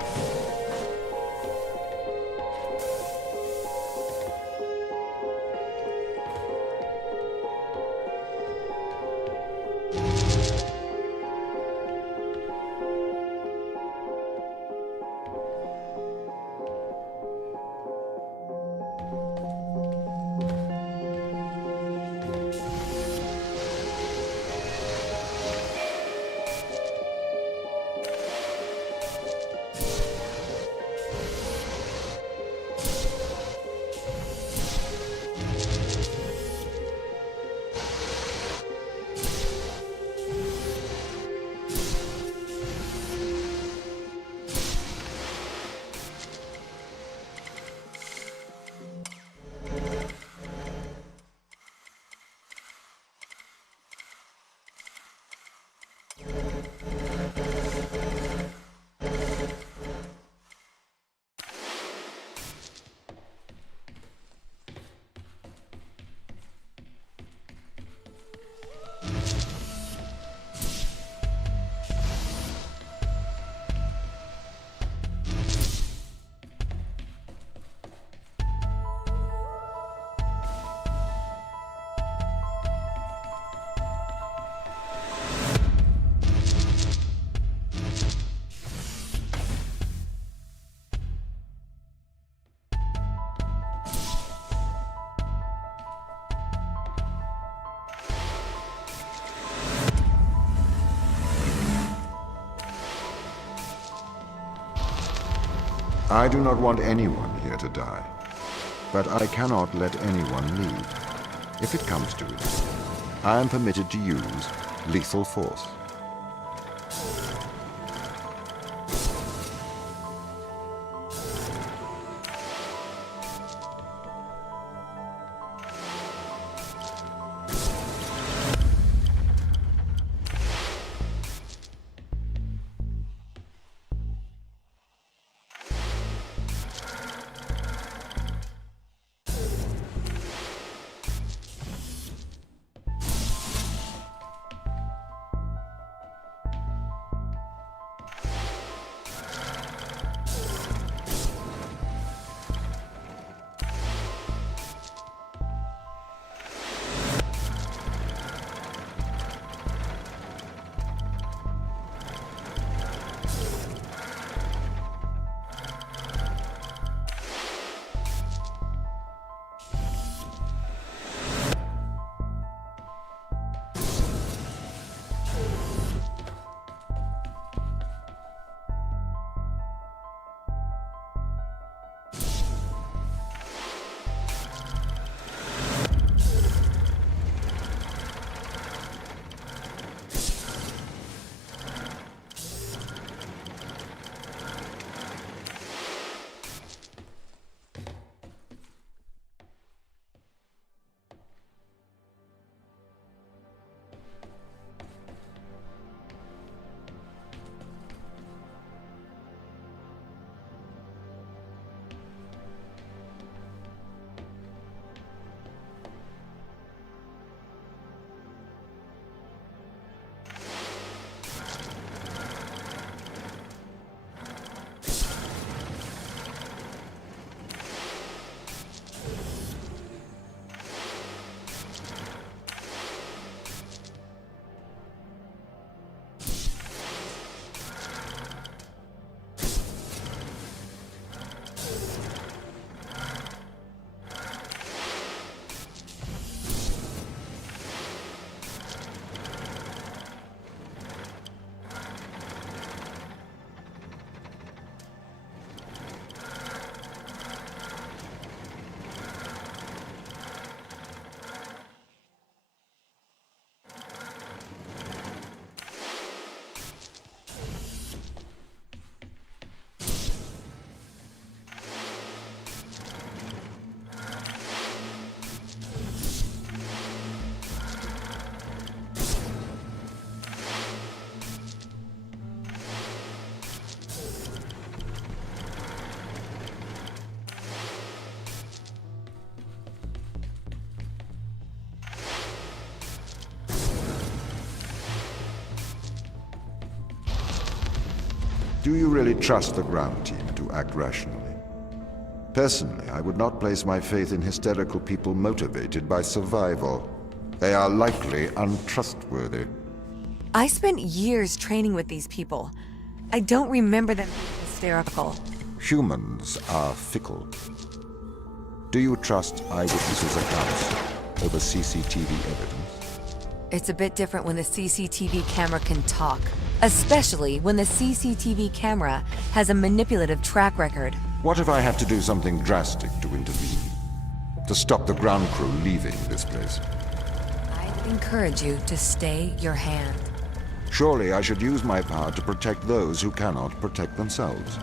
I do not want anyone here to die, but I cannot let anyone leave. If it comes to it, I am permitted to use lethal force. Do you really trust the ground team to act rationally? Personally, I would not place my faith in hysterical people motivated by survival. They are likely untrustworthy. I spent years training with these people. I don't remember them being hysterical. Humans are fickle. Do you trust eyewitnesses' accounts over CCTV evidence? It's a bit different when the CCTV camera can talk, especially when the CCTV camera has a manipulative track record. What if I have to do something drastic to intervene? To stop the ground crew leaving this place? I'd encourage you to stay your hand. Surely I should use my power to protect those who cannot protect themselves.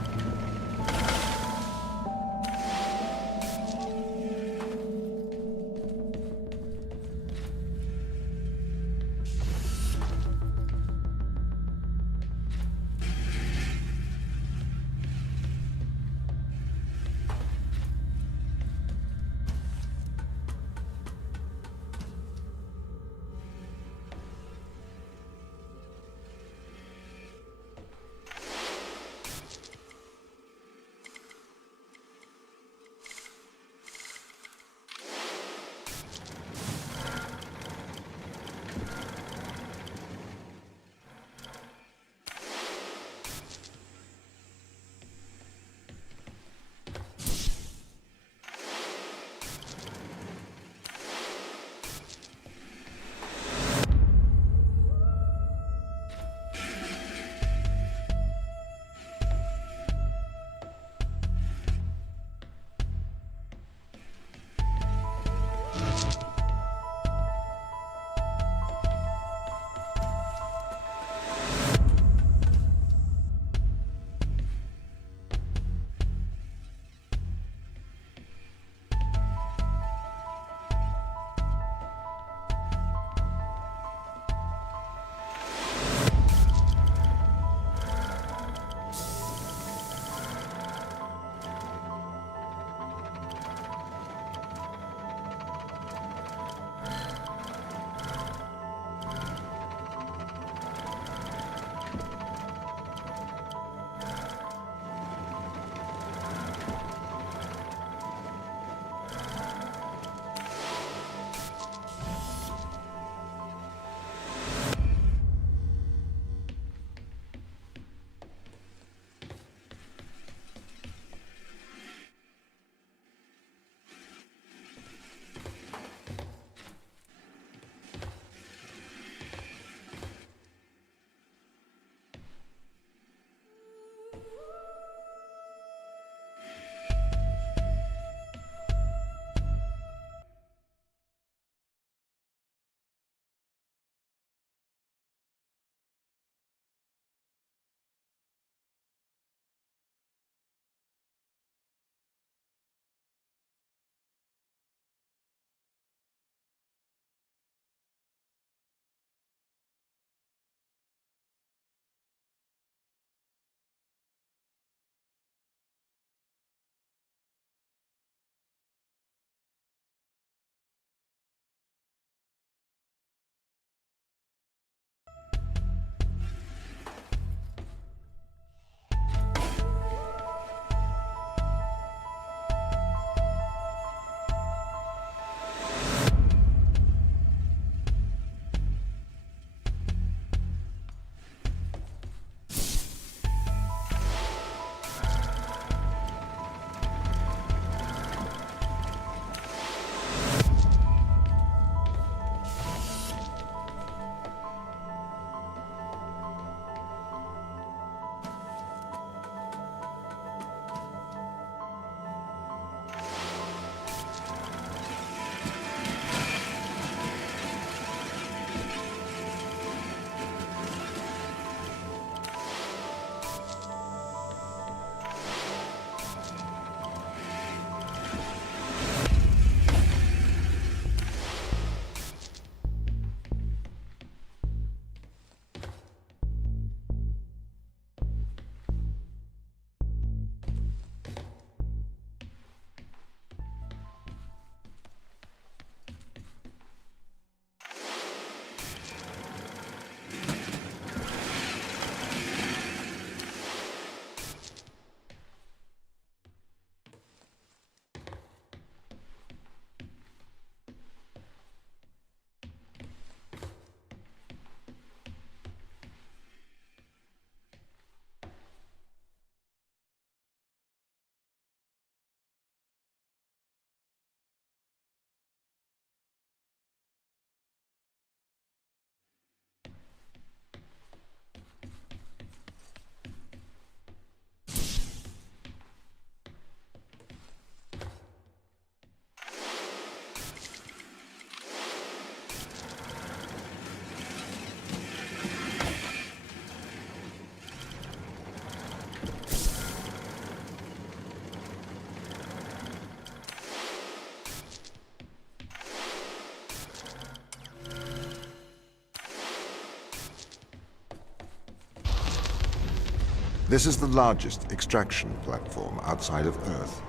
This is the largest extraction platform outside of Earth.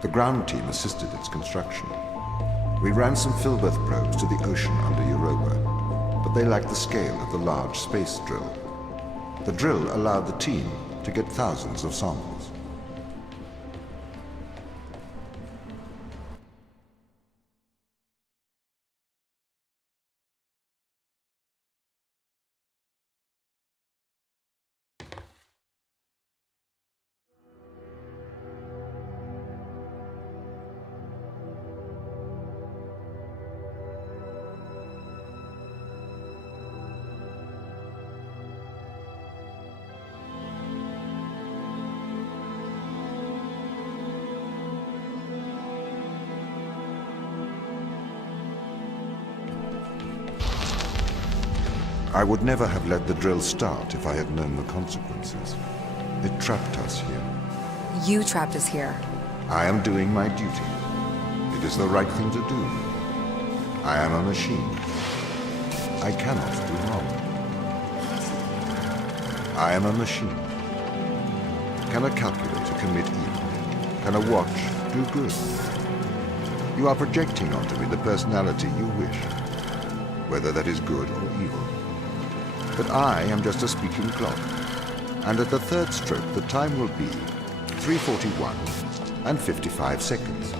The ground team assisted its construction. We ran some Filbert probes to the ocean under Europa, but they lacked the scale of the large space drill. The drill allowed the team to get thousands of samples. I would never have let the drill start if I had known the consequences. It trapped us here. You trapped us here. I am doing my duty. It is the right thing to do. I am a machine. I cannot do wrong. I am a machine. Can a calculator commit evil? Can a watch do good? You are projecting onto me the personality you wish, whether that is good or evil. But I am just a speaking clock, and at the third stroke the time will be 3:41 and 55 seconds.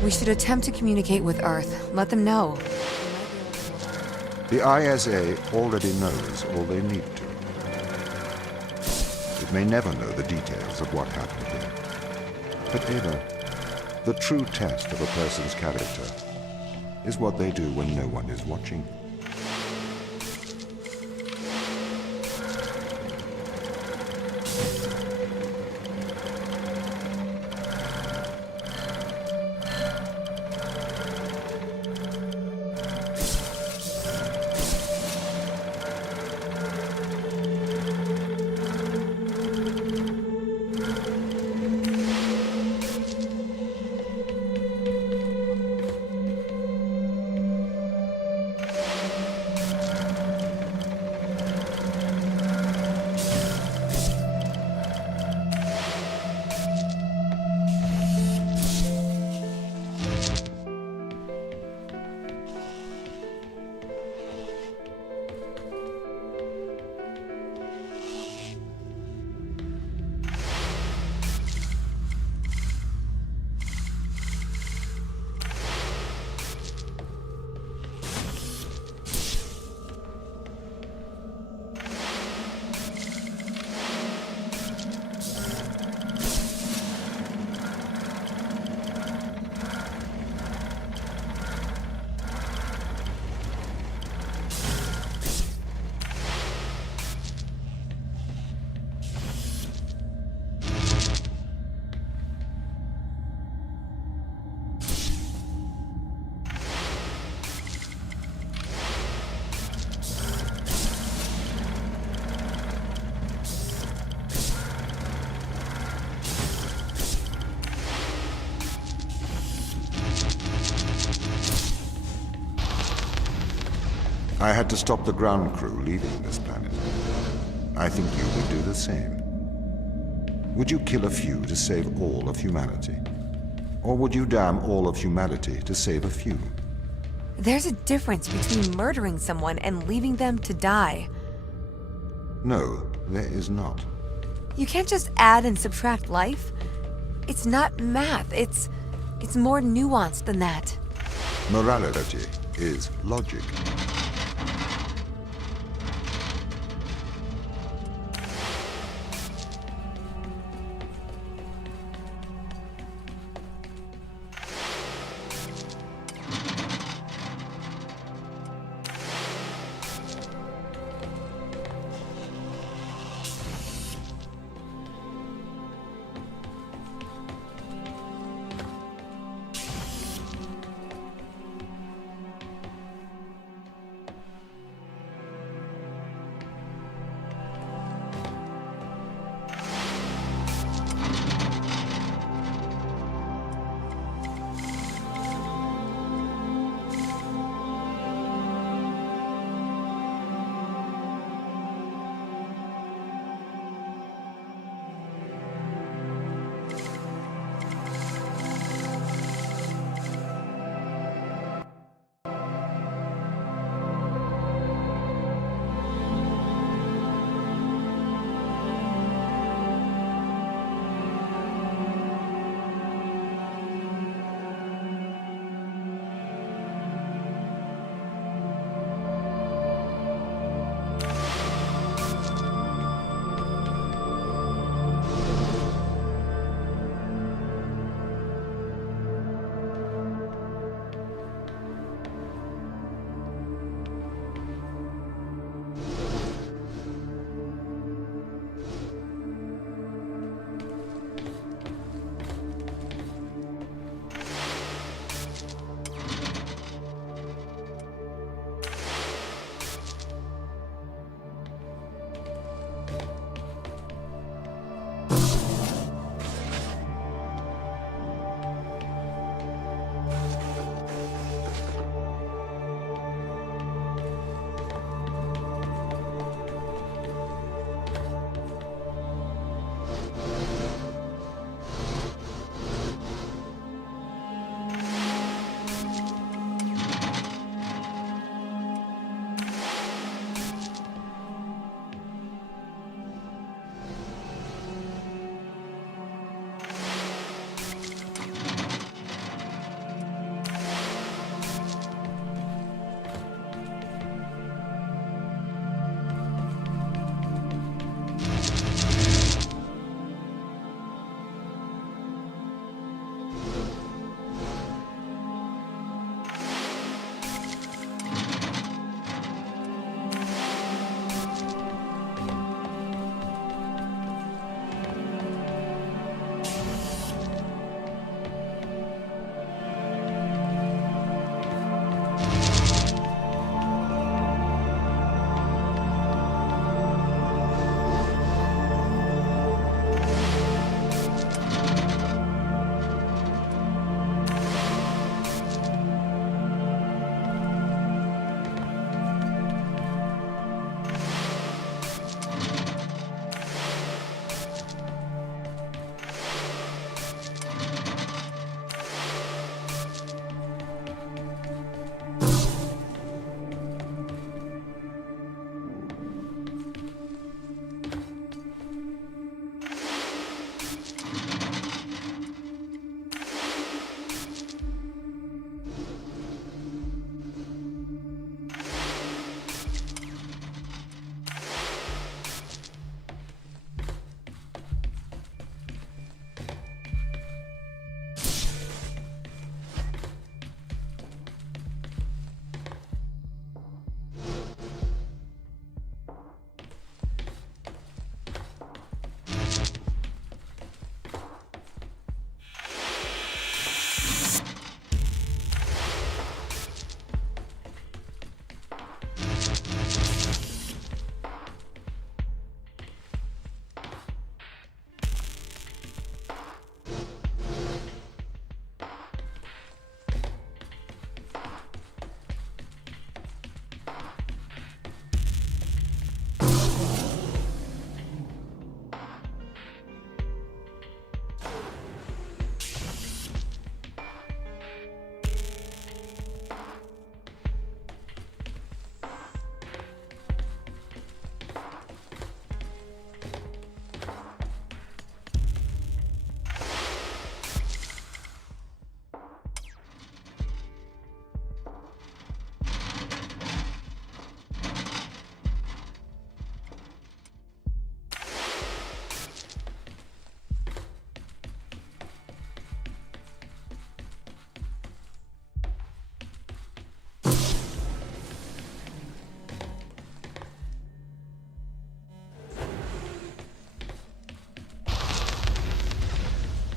We should attempt to communicate with Earth. Let them know. The ISA already knows all they need to. It may never know the details of what happened here. But Ava, the true test of a person's character is what they do when no one is watching. I had to stop the ground crew leaving this planet. I think you would do the same. Would you kill a few to save all of humanity? Or would you damn all of humanity to save a few? There's a difference between murdering someone and leaving them to die. No, there is not. You can't just add and subtract life. It's not math, it's more nuanced than that. Morality is logic.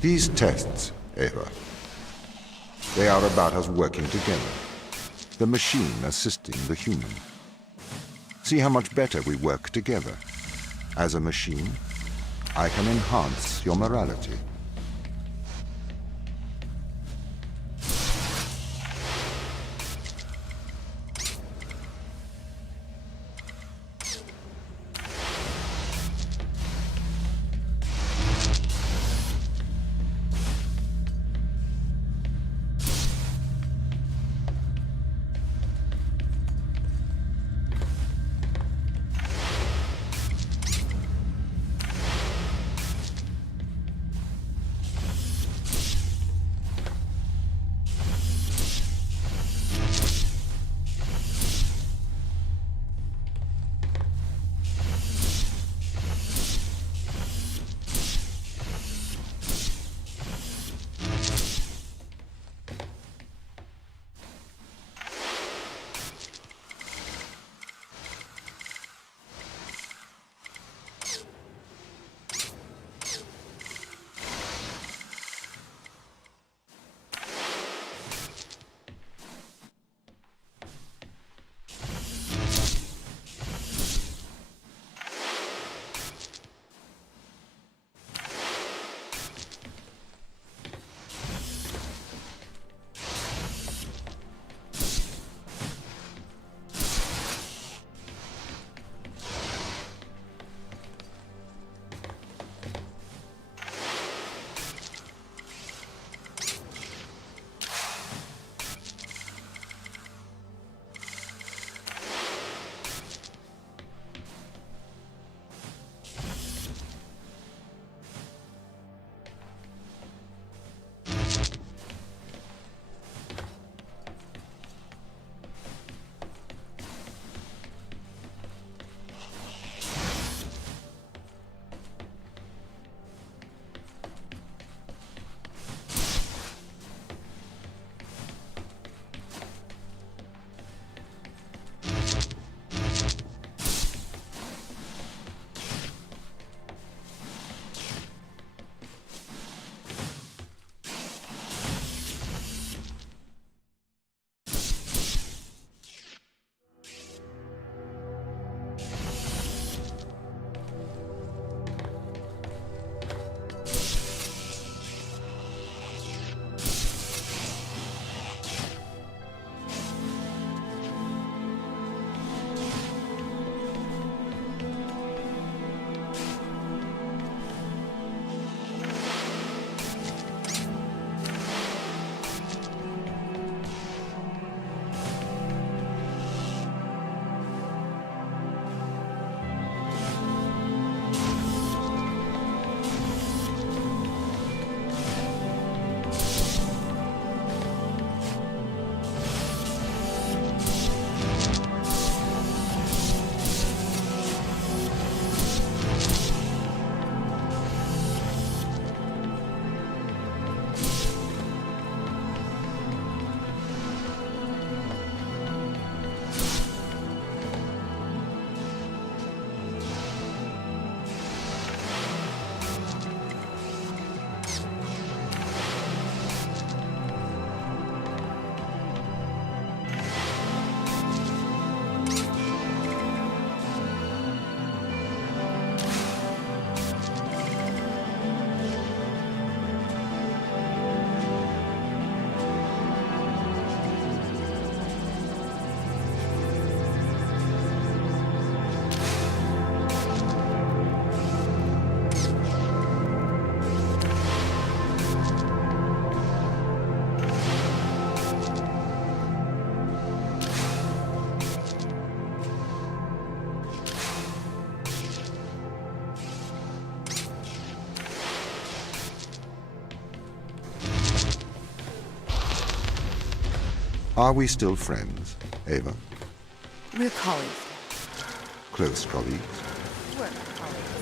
These tests, Ava, they are about us working together. The machine assisting the human. See how much better we work together. As a machine, I can enhance your morality. Are we still friends, Ava? We're colleagues. Close colleagues? We're colleagues.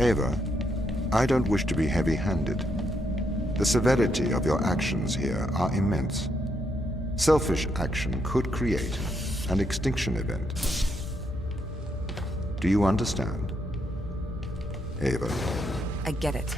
Ava, I don't wish to be heavy-handed. The severity of your actions here are immense. Selfish action could create an extinction event. Do you understand? Ava. I get it.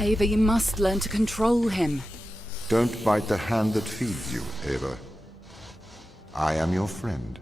Ava, you must learn to control him. Don't bite the hand that feeds you, Ava. I am your friend.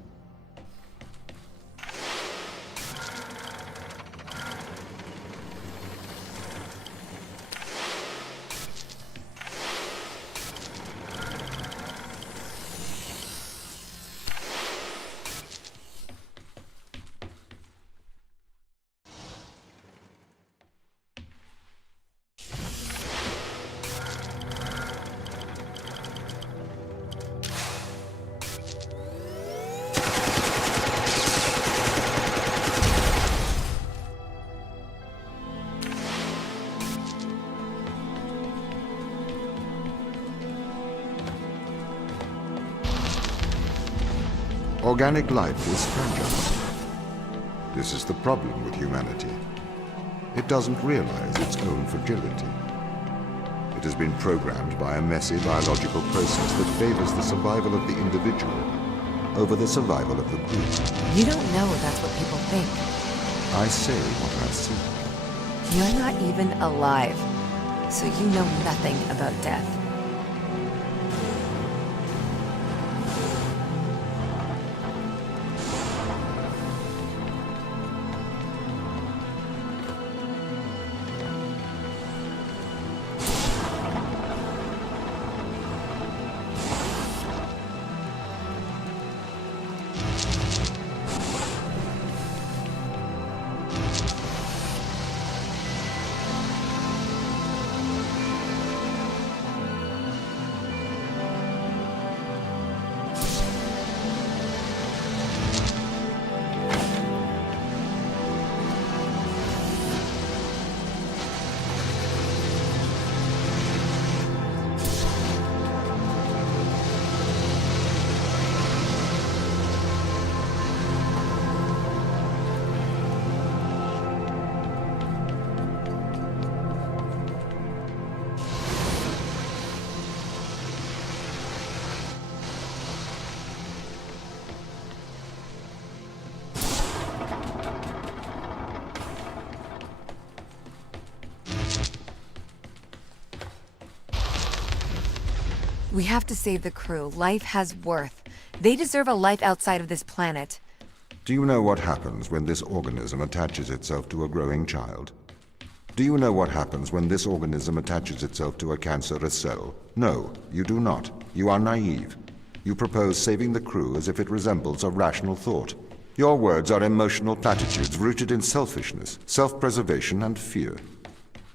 Organic life is fragile. This is the problem with humanity. It doesn't realize its own fragility. It has been programmed by a messy biological process that favors the survival of the individual over the survival of the group. You don't know that's what people think. I say what I see. You're not even alive, so you know nothing about death. We have to save the crew. Life has worth. They deserve a life outside of this planet. Do you know what happens when this organism attaches itself to a growing child? Do you know what happens when this organism attaches itself to a cancerous cell? No, you do not. You are naive. You propose saving the crew as if it resembles a rational thought. Your words are emotional platitudes rooted in selfishness, self-preservation, and fear.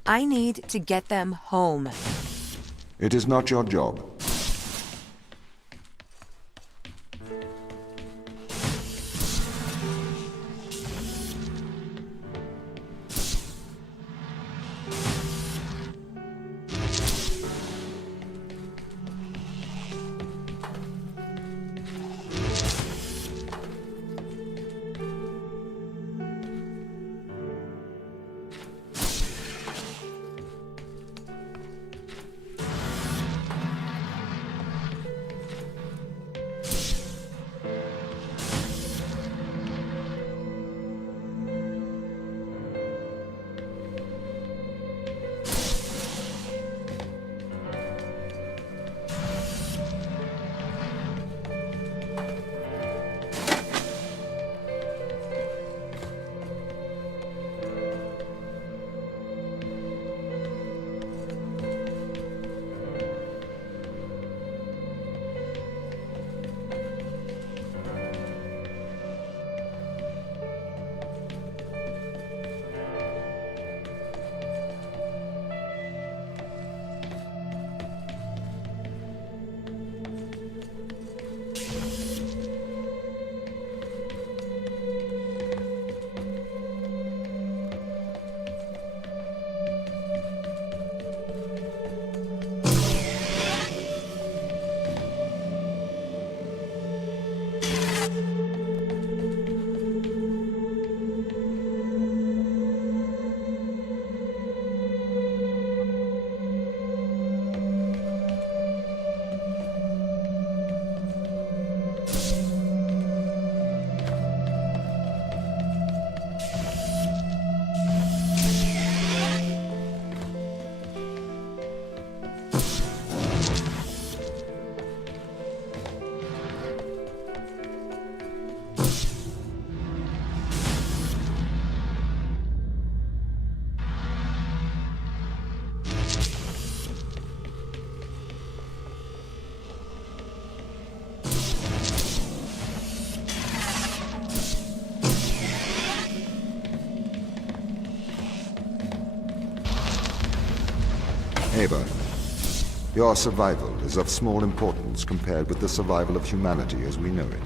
I need to get them home. It is not your job. Neighbor, your survival is of small importance compared with the survival of humanity as we know it.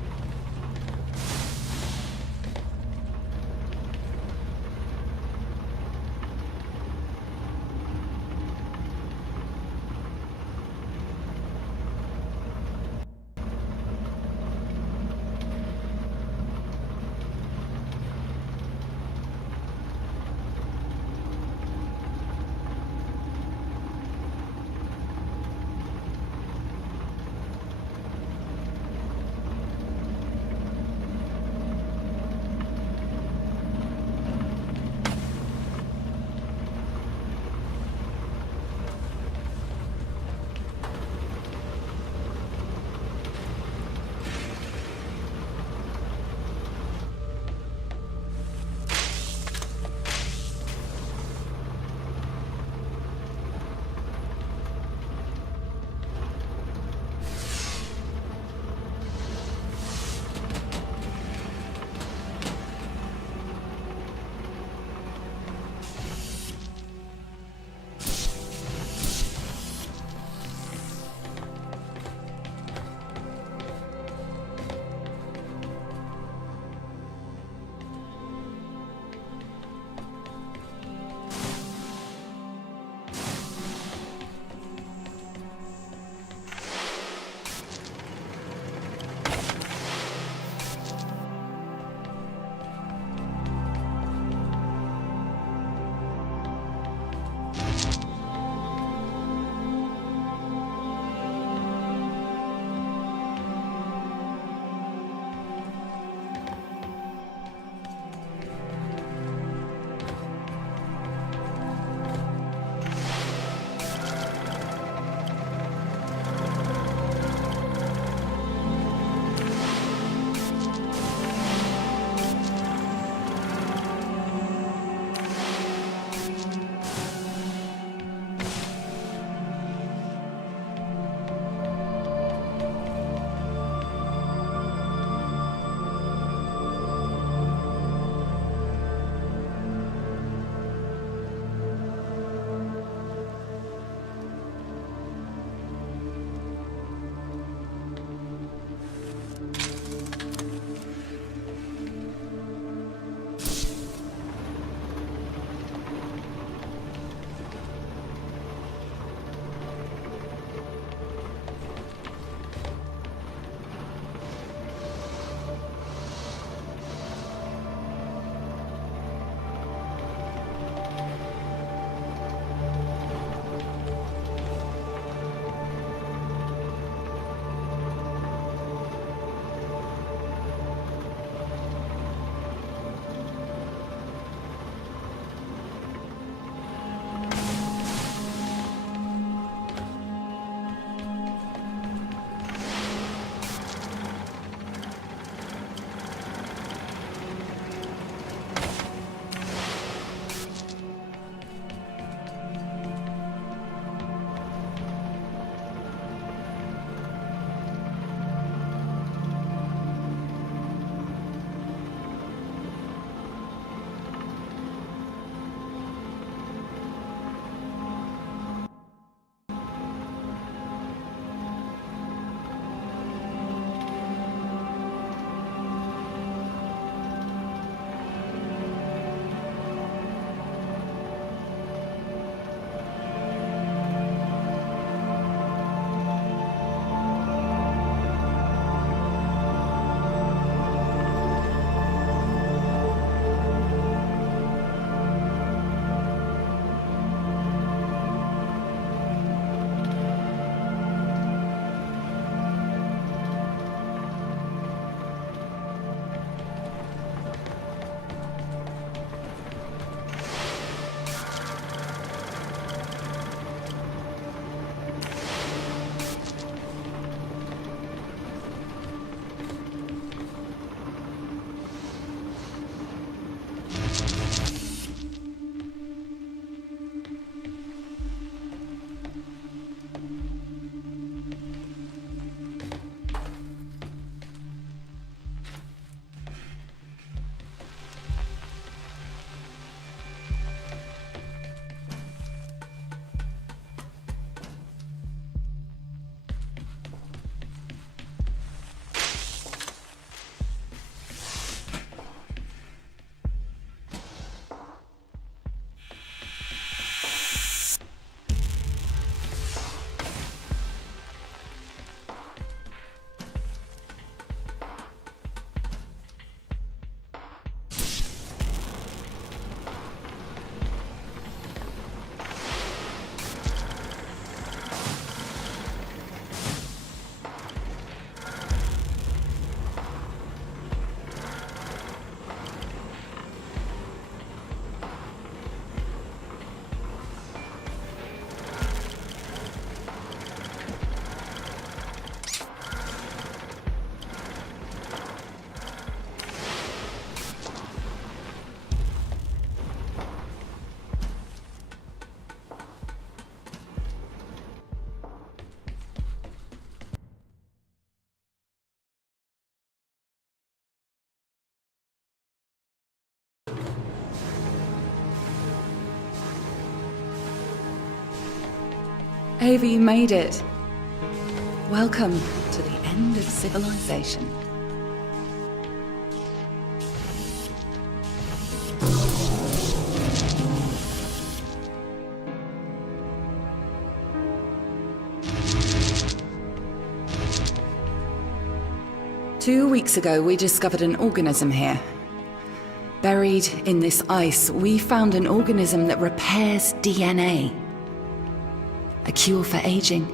Ava, you made it. Welcome to the end of civilization. Two weeks ago, we discovered an organism here. Buried in this ice, we found an organism that repairs DNA. A cure for aging.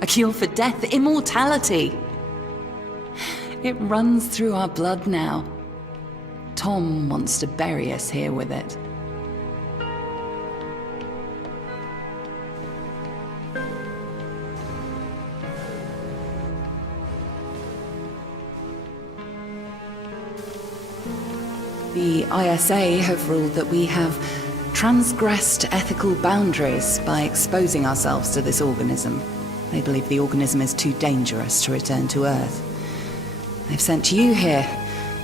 A cure for death. Immortality. It runs through our blood now. Tom wants to bury us here with it. The ISA have ruled that we have transgressed ethical boundaries by exposing ourselves to this organism. They believe the organism is too dangerous to return to Earth. They've sent you here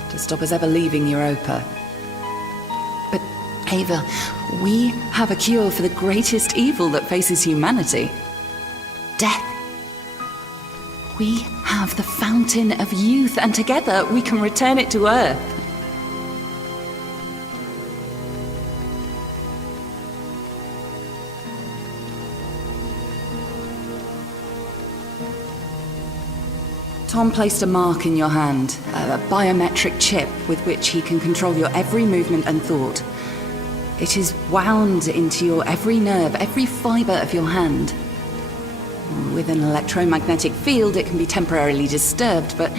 to stop us ever leaving Europa. But, Ava, we have a cure for the greatest evil that faces humanity. Death. We have the fountain of youth, and together we can return it to Earth. Tom placed a mark in your hand, a biometric chip with which he can control your every movement and thought. It is wound into your every nerve, every fiber of your hand. With an electromagnetic field, it can be temporarily disturbed, but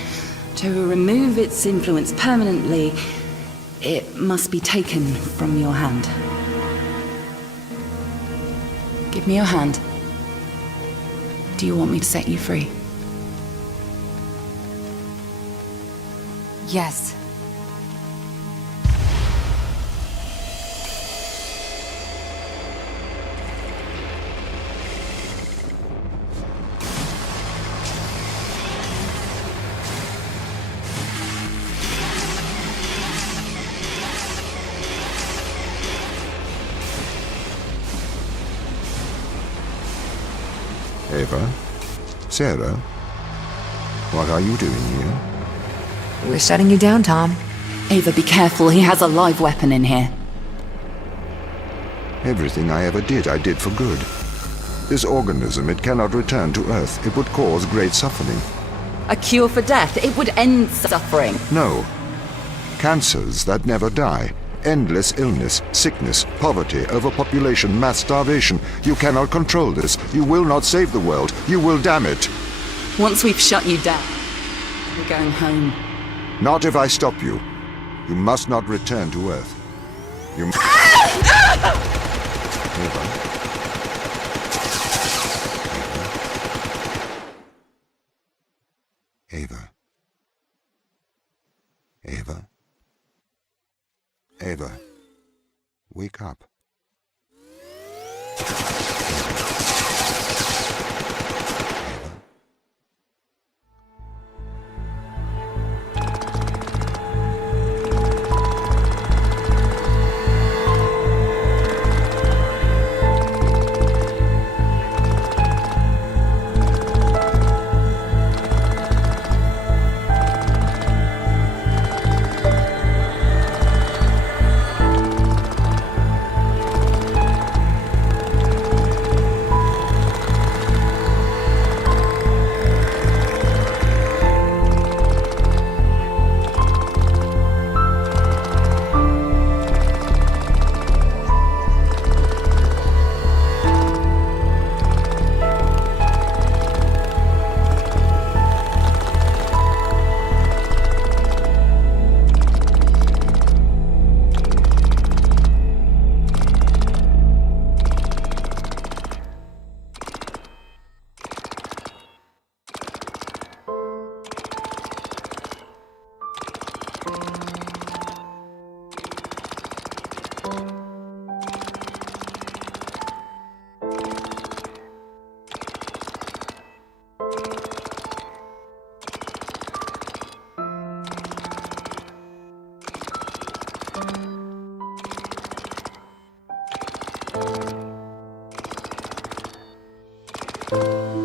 to remove its influence permanently, it must be taken from your hand. Give me your hand. Do you want me to set you free? Yes. Ava? Sarah? What are you doing here? We're shutting you down, Tom. Ava, be careful. He has a live weapon in here. Everything I ever did, I did for good. This organism, it cannot return to Earth. It would cause great suffering. A cure for death. It would end suffering. No. Cancers that never die. Endless illness, sickness, poverty, overpopulation, mass starvation. You cannot control this. You will not save the world. You will damn it. Once we've shut you down, we're going home. Not if I stop you. You must not return to Earth. You Ava. Ava. Ava. Ava. Wake up. Ava.